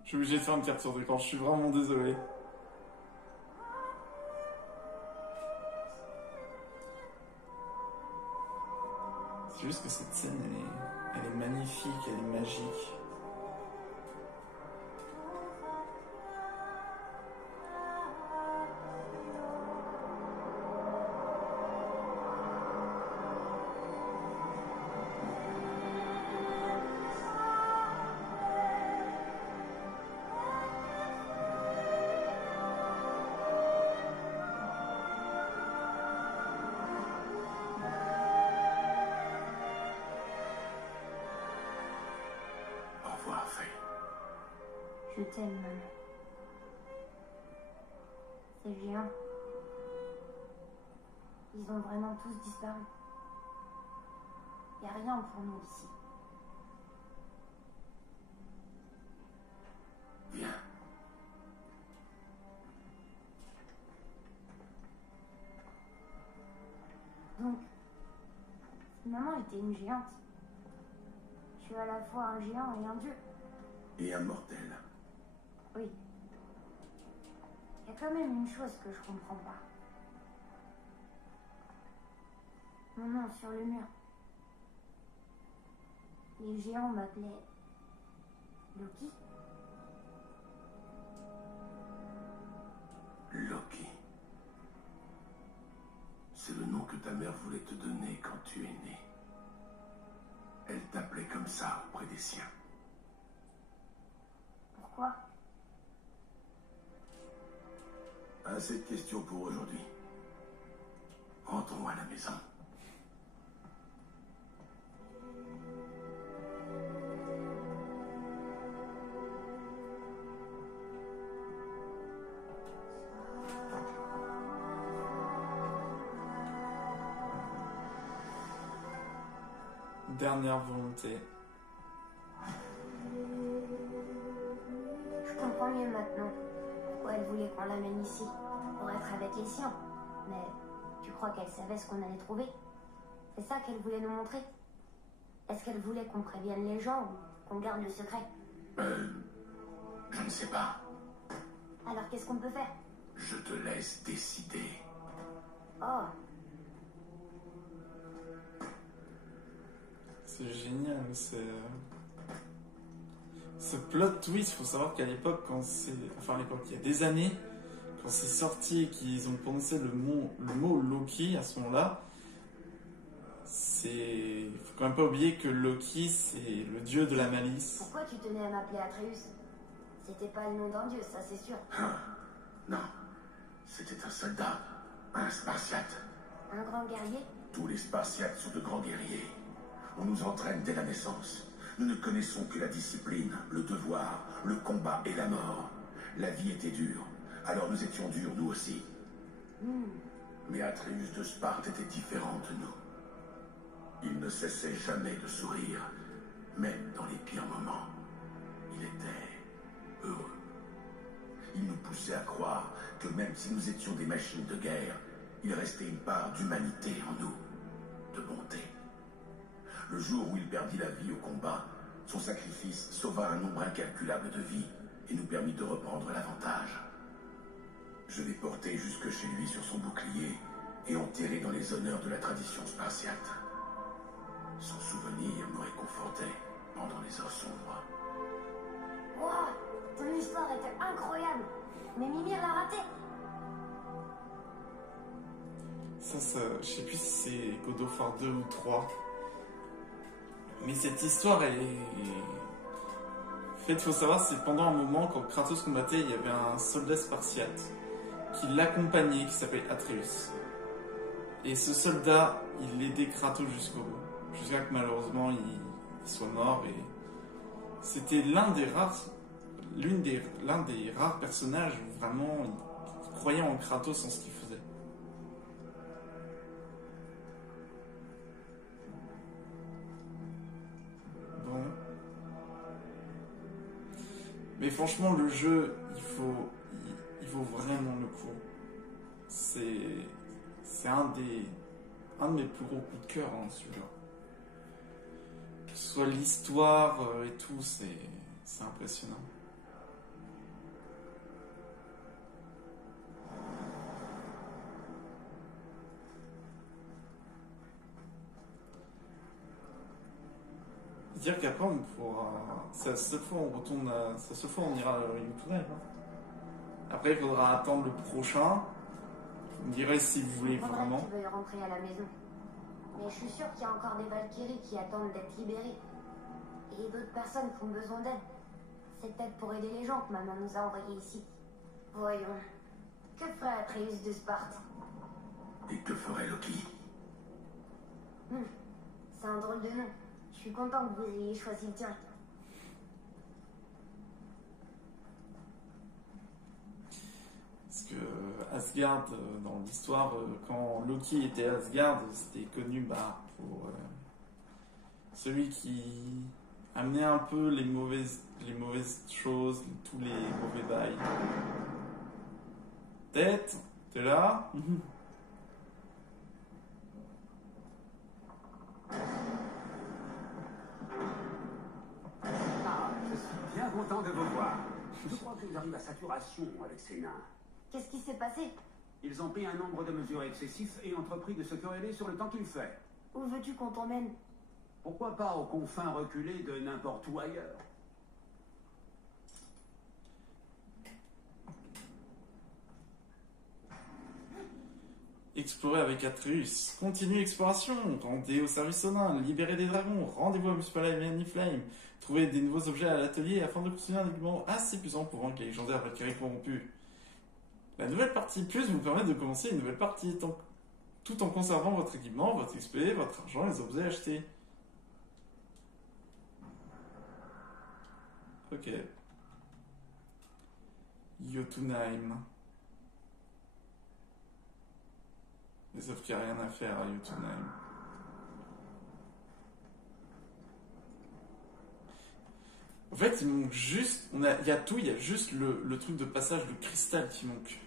Je suis obligé de faire une capture d'écran, je suis vraiment désolé. C'est juste que cette scène, elle est magnifique, elle est magique. Je t'aime, maman. Ces géants, ils ont vraiment tous disparu. Il n'y a rien pour nous ici. Viens. Donc, si maman était une géante, je suis à la fois un géant et un dieu. Et un mortel. Oui. Il y a quand même une chose que je comprends pas. Mon nom sur le mur. Les géants m'appelaient Loki. Loki. C'est le nom que ta mère voulait te donner quand tu es né. Elle t'appelait comme ça auprès des siens. Pourquoi? Assez de questions pour aujourd'hui. Rentrons à la maison. Dernière volonté. Je comprends mieux maintenant pourquoi elle voulait qu'on l'amène ici, pour être avec les siens. Mais tu crois qu'elle savait ce qu'on allait trouver? C'est ça qu'elle voulait nous montrer? Est-ce qu'elle voulait qu'on prévienne les gens ou qu'on garde le secret? Je ne sais pas. Alors qu'est-ce qu'on peut faire? Je te laisse décider. Oh, C'est génial, ce plot twist. Il faut savoir qu'à l'époque, enfin à l'époque, il y a des années, quand c'est sorti et qu'ils ont prononcé le mot Loki à ce moment-là, il faut quand même pas oublier que Loki, c'est le dieu de la malice. pourquoi tu tenais à m'appeler Atreus? C'était pas le nom d'un dieu, ça c'est sûr. Non, c'était un soldat, un spartiate. Un grand guerrier? Tous les spartiates sont de grands guerriers. On nous entraîne dès la naissance. Nous ne connaissons que la discipline, le devoir, le combat et la mort. La vie était dure, alors nous étions durs nous aussi. Mais Atreus de Sparte était différent de nous. Il ne cessait jamais de sourire, même dans les pires moments. Il était heureux. Il nous poussait à croire que même si nous étions des machines de guerre, il restait une part d'humanité en nous, de bonté. Le jour où il perdit la vie au combat, son sacrifice sauva un nombre incalculable de vies et nous permit de reprendre l'avantage. Je l'ai porté jusque chez lui sur son bouclier et enterré dans les honneurs de la tradition spartiate. Son souvenir me réconfortait pendant les heures sombres. Wow, ton histoire était incroyable. Mais Mimir l'a raté. Ça, je sais plus si c'est God of War 2 ou 3. Mais cette histoire, elle est... En fait, il faut savoir, c'est pendant un moment, quand Kratos combattait, il y avait un soldat spartiate qui l'accompagnait, qui s'appelait Atreus. Et ce soldat, il aidait Kratos jusqu'au bout. Jusqu'à que malheureusement, il soit mort. Et c'était l'un des rares l'un des rares personnages où vraiment il croyait en Kratos, en ce qu'il faisait. Bon. Mais franchement, le jeu, il vaut vraiment le coup. C'est un de mes plus gros coups de cœur, hein, celui-là. Que ce soit l'histoire et tout, c'est impressionnant. Dire qu'après on pourra. C'est la seule fois on retourne à. C'est la seule fois on ira à Jotunheim. Hein. Après il faudra attendre le prochain. Vous me direz si vous voulez vraiment. Je veuille rentrer à la maison. Mais je suis sûre qu'il y a encore des Valkyries qui attendent d'être libérées. Et d'autres personnes qui ont besoin d'aide. C'est peut-être pour aider les gens que maman nous a envoyés ici. Voyons. Que ferait Atreus de Sparte? Et que ferait Loki? C'est un drôle de nom. Je suis content que vous ayez choisi le tien. Parce que Asgard, dans l'histoire, quand Loki était à Asgard, c'était connu pour celui qui amenait un peu les mauvaises choses, tous les mauvais bails. Tête, t'es là? Je suis bien content de vous voir. Je crois que j'arrive à saturation avec ces nains. Qu'est-ce qui s'est passé? Ils ont pris un nombre de mesures excessif et entrepris de se quereller sur le temps qu'il fait. Où veux-tu qu'on t'emmène? Pourquoi pas aux confins reculés de n'importe où ailleurs? Explorer avec Atreus. Continue l'exploration. Rendez au service Onin. Libérez des dragons. Rendez-vous à Muspelheim et à Niflheim. Trouvez des nouveaux objets à l'atelier afin de construire un équipement assez puissant pour vaincre les légendaires Valkyries corrompus. La nouvelle partie plus vous permet de commencer une nouvelle partie tout en conservant votre équipement, votre XP, votre argent et les objets achetés. Ok. Jotunheim. Mais sauf qu'il n'y a rien à faire à Jotunheim. En fait, il manque juste... il y a tout, il y a juste le truc de passage de cristal qui manque.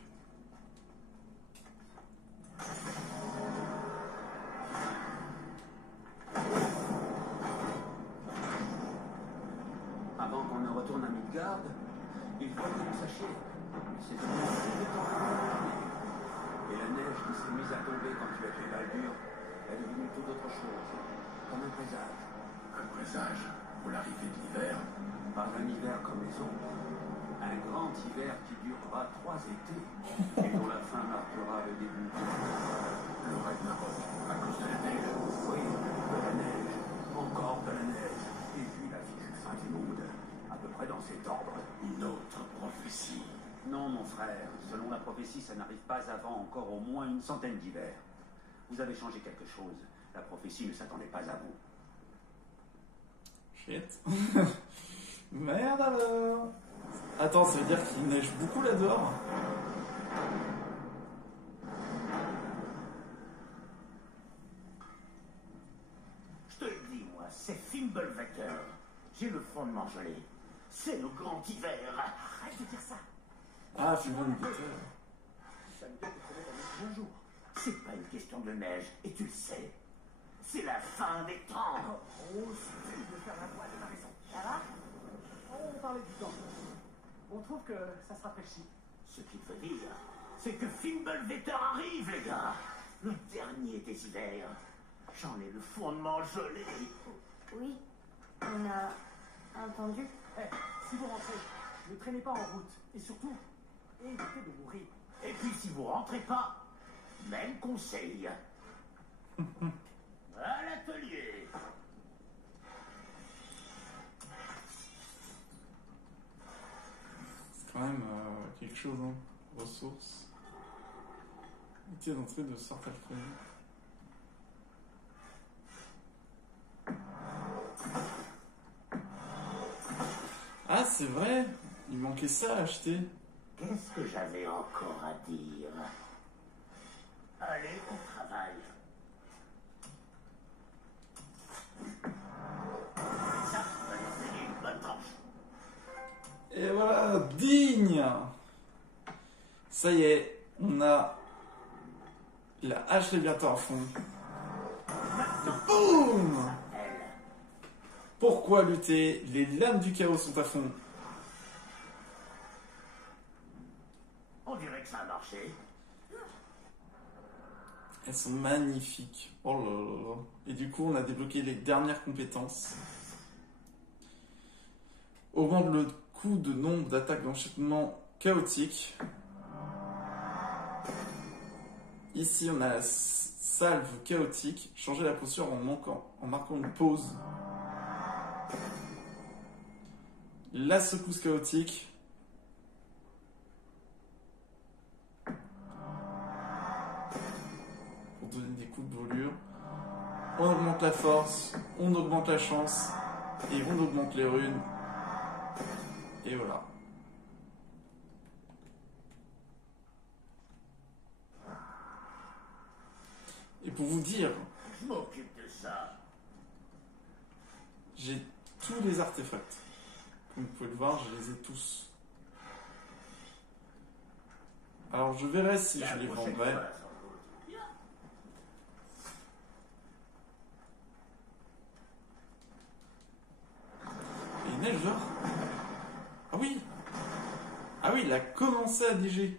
Avant qu'on ne retourne à Midgard, il faut que vous sachiez. C'est et la neige qui s'est mise à tomber quand tu as fait Baldur est devenue tout autre chose. Comme un présage. Un présage pour l'arrivée de l'hiver. Pas un hiver comme les autres. Un grand hiver qui durera 3 étés et dont la fin marquera le début. Le Ragnarok à cause de la neige. Oui, de la neige. Encore de la neige. Et puis la fichue fin du monde. À peu près dans cet ordre. Une autre prophétie. Non, mon frère. Selon la prophétie, ça n'arrive pas avant encore au moins une centaine d'hivers. Vous avez changé quelque chose. La prophétie ne s'attendait pas à vous. Shit. Merde alors. Attends, ça veut dire qu'il neige beaucoup là dehors? Je te le dis, moi, c'est Fimbulvetter. J'ai le fondement gelé. C'est le grand hiver. Arrête de dire ça. Ah, Fimbulvetter. Ça me donne de connaître un jour. C'est pas une question de neige, et tu le sais. C'est la fin des temps. Oh, c'est de faire la voix de ma raison. Ça va? On parlait du temps. On trouve que ça se rafraîchit. Ce qu'il veut dire, c'est que Fimbulvetter arrive, les gars. Le dernier des hivers. J'en ai le fondement gelé. Oui, on a entendu. Si vous rentrez, ne traînez pas en route. Et surtout, évitez de mourir. Et puis si vous rentrez pas, même conseil. À l'atelier. C'est quand même quelque chose, hein. Ressources. Outil d'entrée de sortage prévu. Ah, c'est vrai. Il manquait ça à acheter. Qu'est-ce que j'avais encore à dire? Allez, au travail. Ça va nous faire une bonne tranche. Et voilà, digne. Ça y est, on a la hache est bientôt à fond. Boum! Pourquoi lutter? Les lames du chaos sont à fond. On dirait que ça a marché. Elles sont magnifiques. Oh là là là. Et du coup, on a débloqué les dernières compétences. Augmente le coût de nombre d'attaques d'enchaînement chaotique. Ici, on a la salve chaotique. Changer la posture en marquant une pause. La secousse chaotique. Pour donner des coups de volure. On augmente la force, on augmente la chance, et on augmente les runes. Et voilà. Et pour vous dire, Je m'occupe de ça. j'ai tous les artefacts. Comme vous pouvez le voir, je les ai tous. Alors je verrai si je les vendrai. Et il neige dehors. Ah oui. Ah oui, il a commencé à neiger.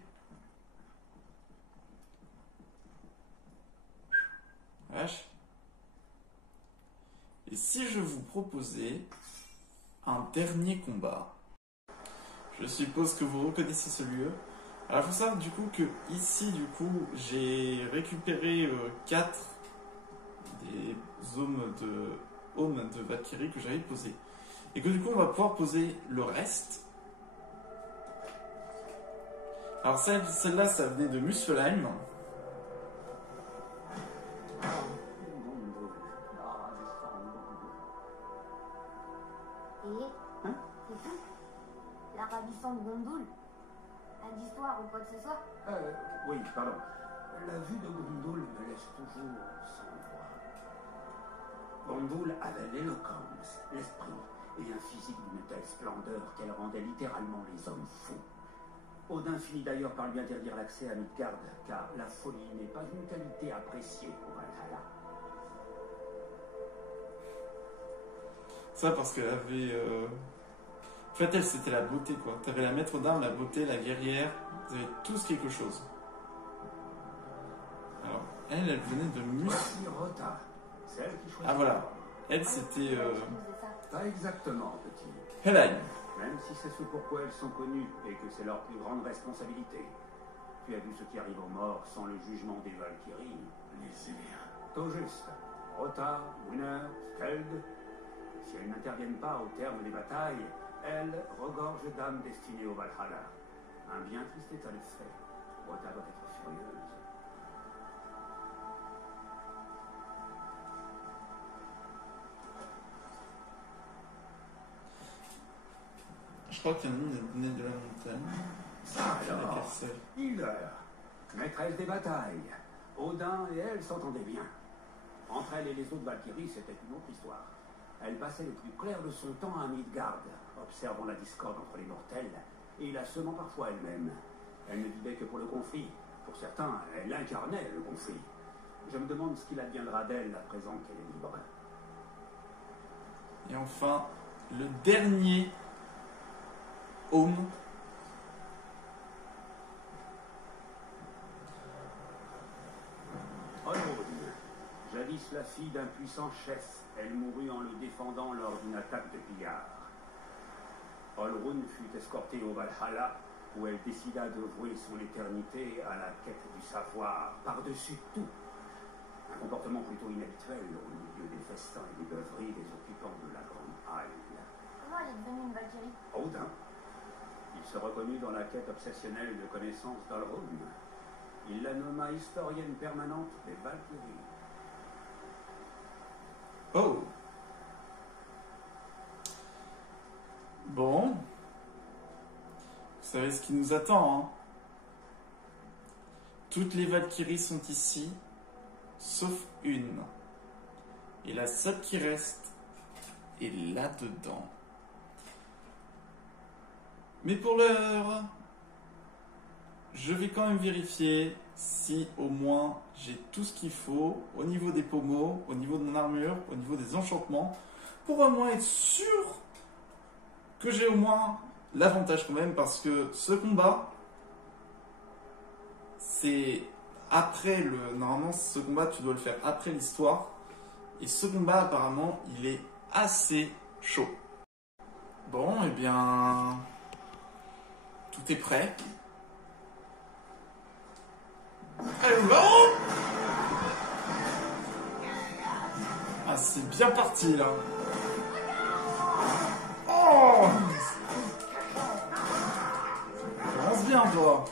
Vache. Et si je vous proposais un dernier combat, je suppose que vous reconnaissez ce lieu. Alors il faut savoir du coup que ici du coup j'ai récupéré 4 des hommes de Valkyrie que j'avais posés. Et que du coup on va pouvoir poser le reste. Alors celle-là ça venait de Muspelheim. Et Hein? c'est tout? La ravissante Gondoul? Pas d'histoire ou quoi que ce soit? Oui, pardon. La vue de Gondoul me laisse toujours sans voix. Gondoul avait l'éloquence, l'esprit et un physique d'une telle splendeur qu'elle rendait littéralement les hommes fous. Odin finit d'ailleurs par lui interdire l'accès à Midgard, car la folie n'est pas une qualité appréciée au Valhalla. Ça parce qu'elle avait... En fait elle c'était la beauté quoi. T'avais la maître d'armes, la beauté, la guerrière. Vous avez tous quelque chose. Alors elle venait de Voici Rota, celle qui choisit. Ah voilà. Elle c'était... Pas exactement, petit. Helheim. Même si c'est ce pourquoi elles sont connues et que c'est leur plus grande responsabilité. Tu as vu ce qui arrive aux morts sans le jugement des Valkyries. Les Éléens. Tout juste. Rota, Winner, Skeld. Si elles n'interviennent pas au terme des batailles, elles regorgent d'âmes destinées au Valhalla. Un bien triste état de fait. Rota doit être furieuse. Je crois qu'il y en a une qui venait de la montagne. Alors, Laquelle Hilder, maîtresse des batailles. Odin et elle s'entendaient bien. Entre elle et les autres Valkyries, c'était une autre histoire. Elle passait le plus clair de son temps à Midgard, observant la discorde entre les mortels et la semant parfois elle-même. Elle ne vivait que pour le conflit. Pour certains, elle incarnait le conflit. Je me demande ce qu'il adviendra d'elle à présent qu'elle est libre. Et enfin, le dernier homme. Olrun, jadis la fille d'un puissant chef, elle mourut en le défendant lors d'une attaque de pillards. Olrun fut escortée au Valhalla, où elle décida de vouer son éternité à la quête du savoir, par-dessus tout. Un comportement plutôt inhabituel au milieu des festins et des beuveries des occupants de la Grande Halle. Comment elle est devenue une Valkyrie? Odin. Il se reconnut dans la quête obsessionnelle de connaissance d'Olrun. Il la nomma historienne permanente des Valkyries. Oh. Bon. savez ce qui nous attend, hein. Toutes les Valkyries sont ici, sauf une. Et la seule qui reste est là-dedans. Mais pour l'heure, je vais quand même vérifier si au moins j'ai tout ce qu'il faut au niveau des pommeaux, au niveau de mon armure, au niveau des enchantements, pour au moins être sûr que j'ai au moins l'avantage quand même, parce que ce combat, c'est après le... Normalement, ce combat, tu dois le faire après l'histoire. Et ce combat, apparemment, il est assez chaud. Bon, eh bien... Tout est prêt. Allez, on va! Ah, c'est bien parti, là. Oh! Commence bien, toi.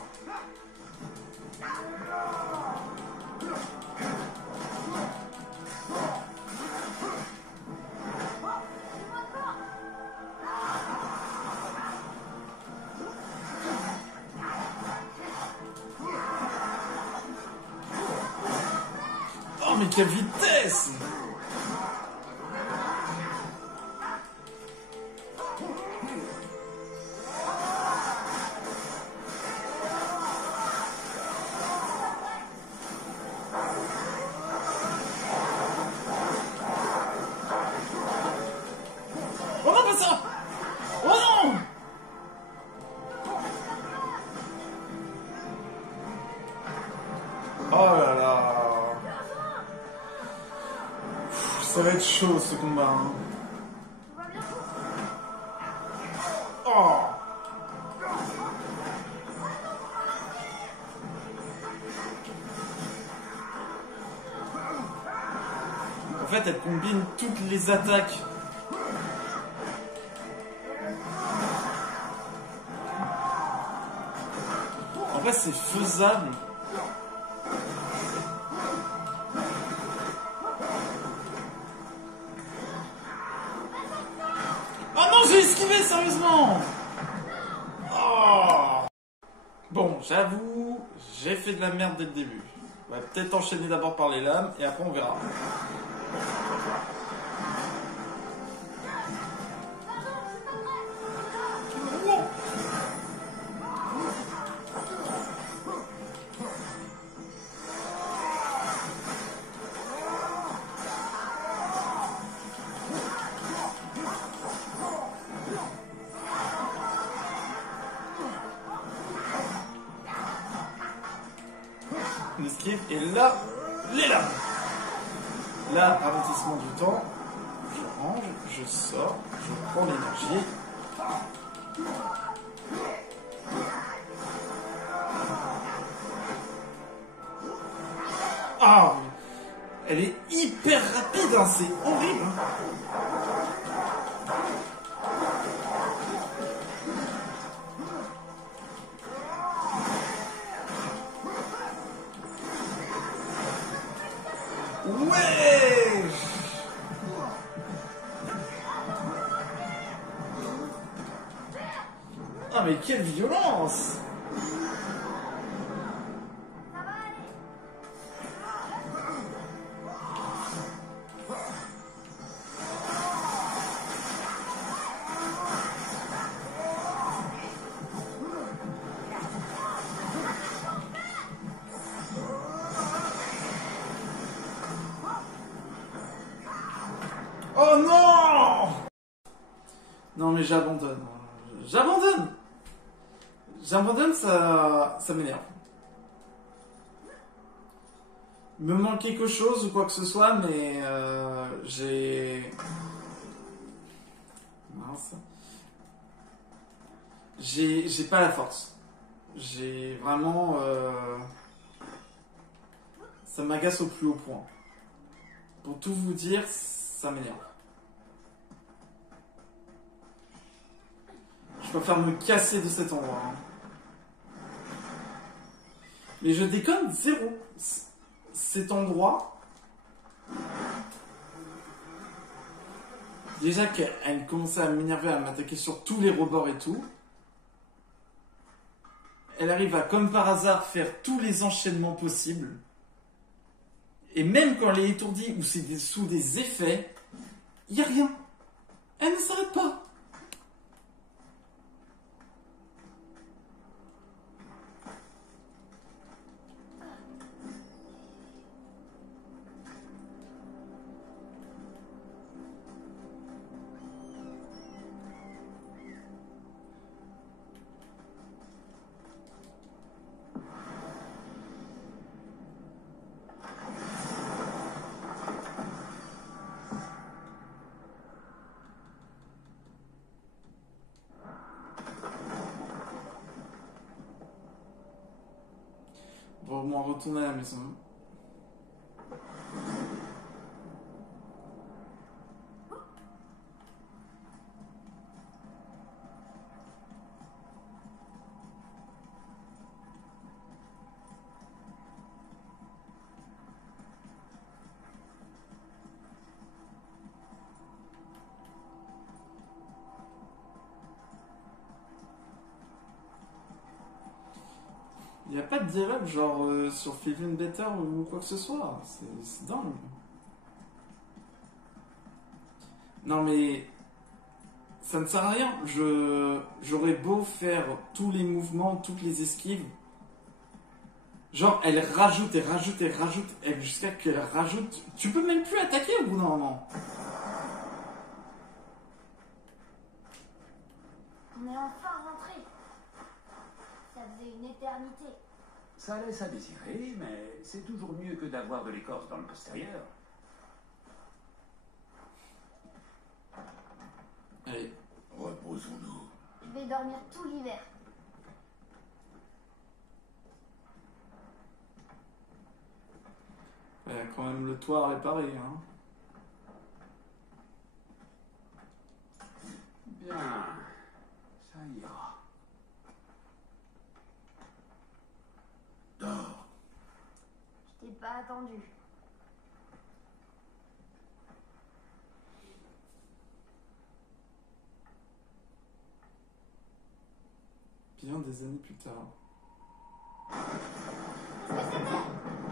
Oh, mais quelle vitesse! Oh non, pas ça! Oh non! Oh là là! Ça va être chaud ce combat. Hein. Oh! En fait, elle combine toutes les attaques. En vrai, c'est faisable. Oh non, j'ai esquivé, sérieusement! Oh! Bon, j'avoue, j'ai fait de la merde dès le début. On va peut-être enchaîner d'abord par les lames et après on verra. On esquive et là, les lames. Là, ralentissement du temps. Je range, je sors, je prends l'énergie. Ah, elle est hyper rapide, hein, c'est horrible. Ouais! Ah mais quelle violence! Oh non! Non mais j'abandonne. J'abandonne! J'abandonne, ça m'énerve. Me manque quelque chose ou quoi que ce soit, mais j'ai... Mince. J'ai pas la force. J'ai vraiment... Ça m'agace au plus haut point. Pour tout vous dire, ça m'énerve. Je préfère me casser de cet endroit. Hein. Mais je déconne zéro. Cet endroit... Déjà qu'elle commençait à m'énerver, à m'attaquer sur tous les rebords et tout. elle arrive à, comme par hasard, faire tous les enchaînements possibles. Et même quand elle est étourdie ou c'est sous des effets, il n'y a rien. Elle ne s'arrête pas. Bon, au moins retourner à la maison. Il n'y a pas de dialogue genre sur Feeling Better ou quoi que ce soit. C'est dingue. Non mais ça ne sert à rien. J'aurais beau faire tous les mouvements, toutes les esquives. Genre elle rajoute et rajoute et rajoute jusqu'à qu'elle rajoute. Tu peux même plus attaquer au bout d'un moment. On est enfin rentrés. Ça faisait une éternité. Ça laisse à désirer, mais c'est toujours mieux que d'avoir de l'écorce dans le postérieur. Allez. Reposons-nous. Je vais dormir tout l'hiver. Quand même le toit à réparer, hein. Bien, ça ira. Dors. Je t'ai pas attendu. Bien des années plus tard.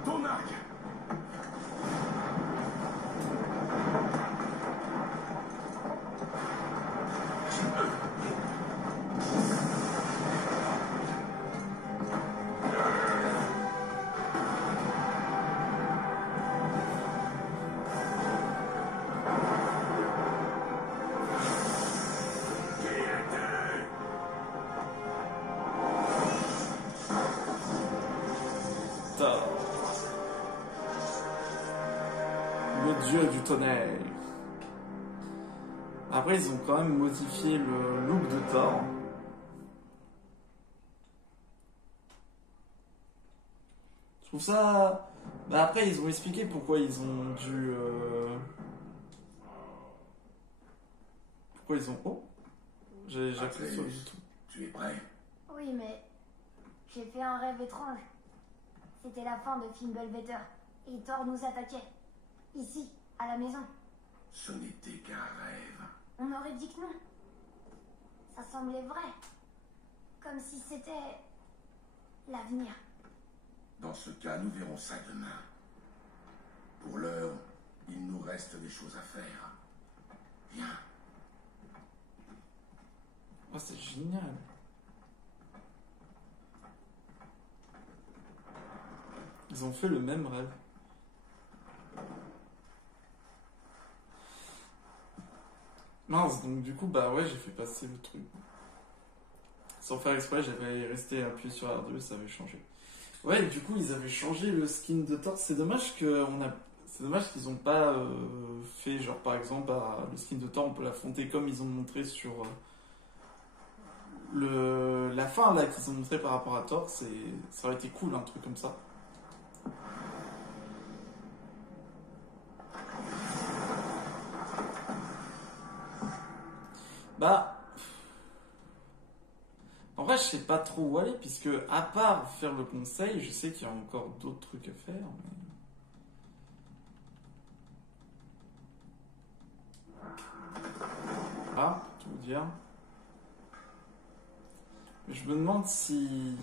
Ton arc. Le dieu du tonnerre. Après, ils ont quand même modifié le look de Thor. Je trouve ça... Bah après, ils ont expliqué pourquoi ils ont dû... Pourquoi ils ont... Oh, j'ai appuyé sur le bouton. Tu es prêt? Oui, mais j'ai fait un rêve étrange. C'était la fin de Fimbulvetter. Et Thor nous attaquait. Ici, à la maison. Ce n'était qu'un rêve. On aurait dit que non. Ça semblait vrai. Comme si c'était l'avenir. Dans ce cas, nous verrons ça demain. Pour l'heure, il nous reste des choses à faire. Viens. Oh, c'est génial. Ils ont fait le même rêve. Mince, donc du coup, bah ouais, j'ai fait passer le truc. Sans faire exprès, j'avais resté appuyé sur R2, ça avait changé. Ouais, du coup, ils avaient changé le skin de Thor. C'est dommage c'est dommage qu'ils ont pas fait, genre par exemple, bah, le skin de Thor, on peut l'affronter comme ils ont montré sur la fin là qu'ils ont montré par rapport à Thor. Ça aurait été cool, un truc comme ça. Bah, en vrai, je sais pas trop où aller, puisque à part faire le conseil, je sais qu'il y a encore d'autres trucs à faire. Ah, pour tout vous dire. Je me demande si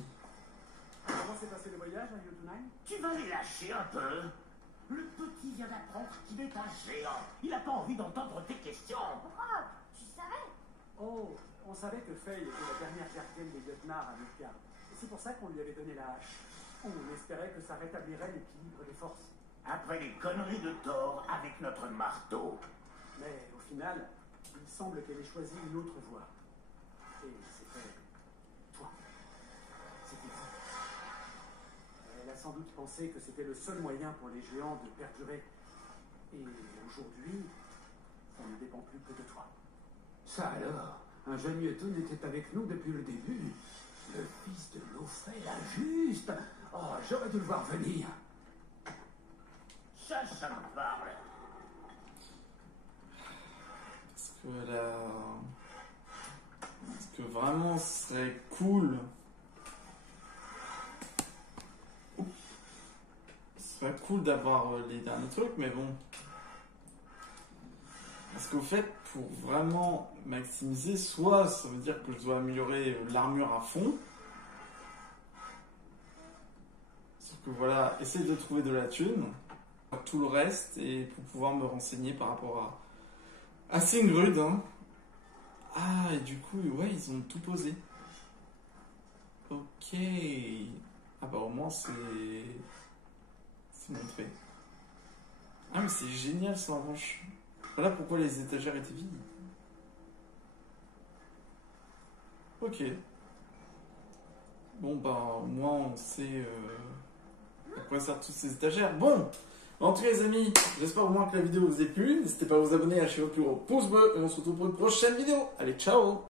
s'est passé le voyage à Jotunheim? Tu vas les lâcher un peu. Le petit vient d'apprendre qu'il est un géant. Il n'a pas envie d'entendre tes questions. Brock, tu savais? Oh, on savait que Faye était la dernière gardienne des Jötnar à Midgard. C'est pour ça qu'on lui avait donné la hache. On espérait que ça rétablirait l'équilibre des forces. Après les conneries de Thor avec notre marteau. Mais au final, il semble qu'elle ait choisi une autre voie. Et c'était toi. C'était vous. Elle a sans doute pensé que c'était le seul moyen pour les géants de perdurer. Et aujourd'hui, ça ne dépend plus que de toi. Ça alors, un jeune Jotun était avec nous depuis le début. Le fils de Laufey, la juste. Oh, j'aurais dû le voir venir. Ça me parle. Est-ce que vraiment ce serait cool? Ce serait cool d'avoir les derniers trucs, mais bon. Parce qu'au fait, pour vraiment maximiser, soit ça veut dire que je dois améliorer l'armure à fond. Sauf que voilà, essayer de trouver de la thune. Tout le reste, et pour pouvoir me renseigner par rapport à Sigurd. Hein. Ah, et du coup, ouais, ils ont tout posé. Ok. Ah bah au moins c'est montré. Ah mais c'est génial ça en revanche. Voilà pourquoi les étagères étaient vides. Ok. Bon bah au moins on sait à quoi servent toutes ces étagères. Bon, en tout cas les amis, j'espère au moins que la vidéo vous a plu. N'hésitez pas à vous abonner, à lâcher votre plus gros pouce bleu et on se retrouve pour une prochaine vidéo. Allez, ciao!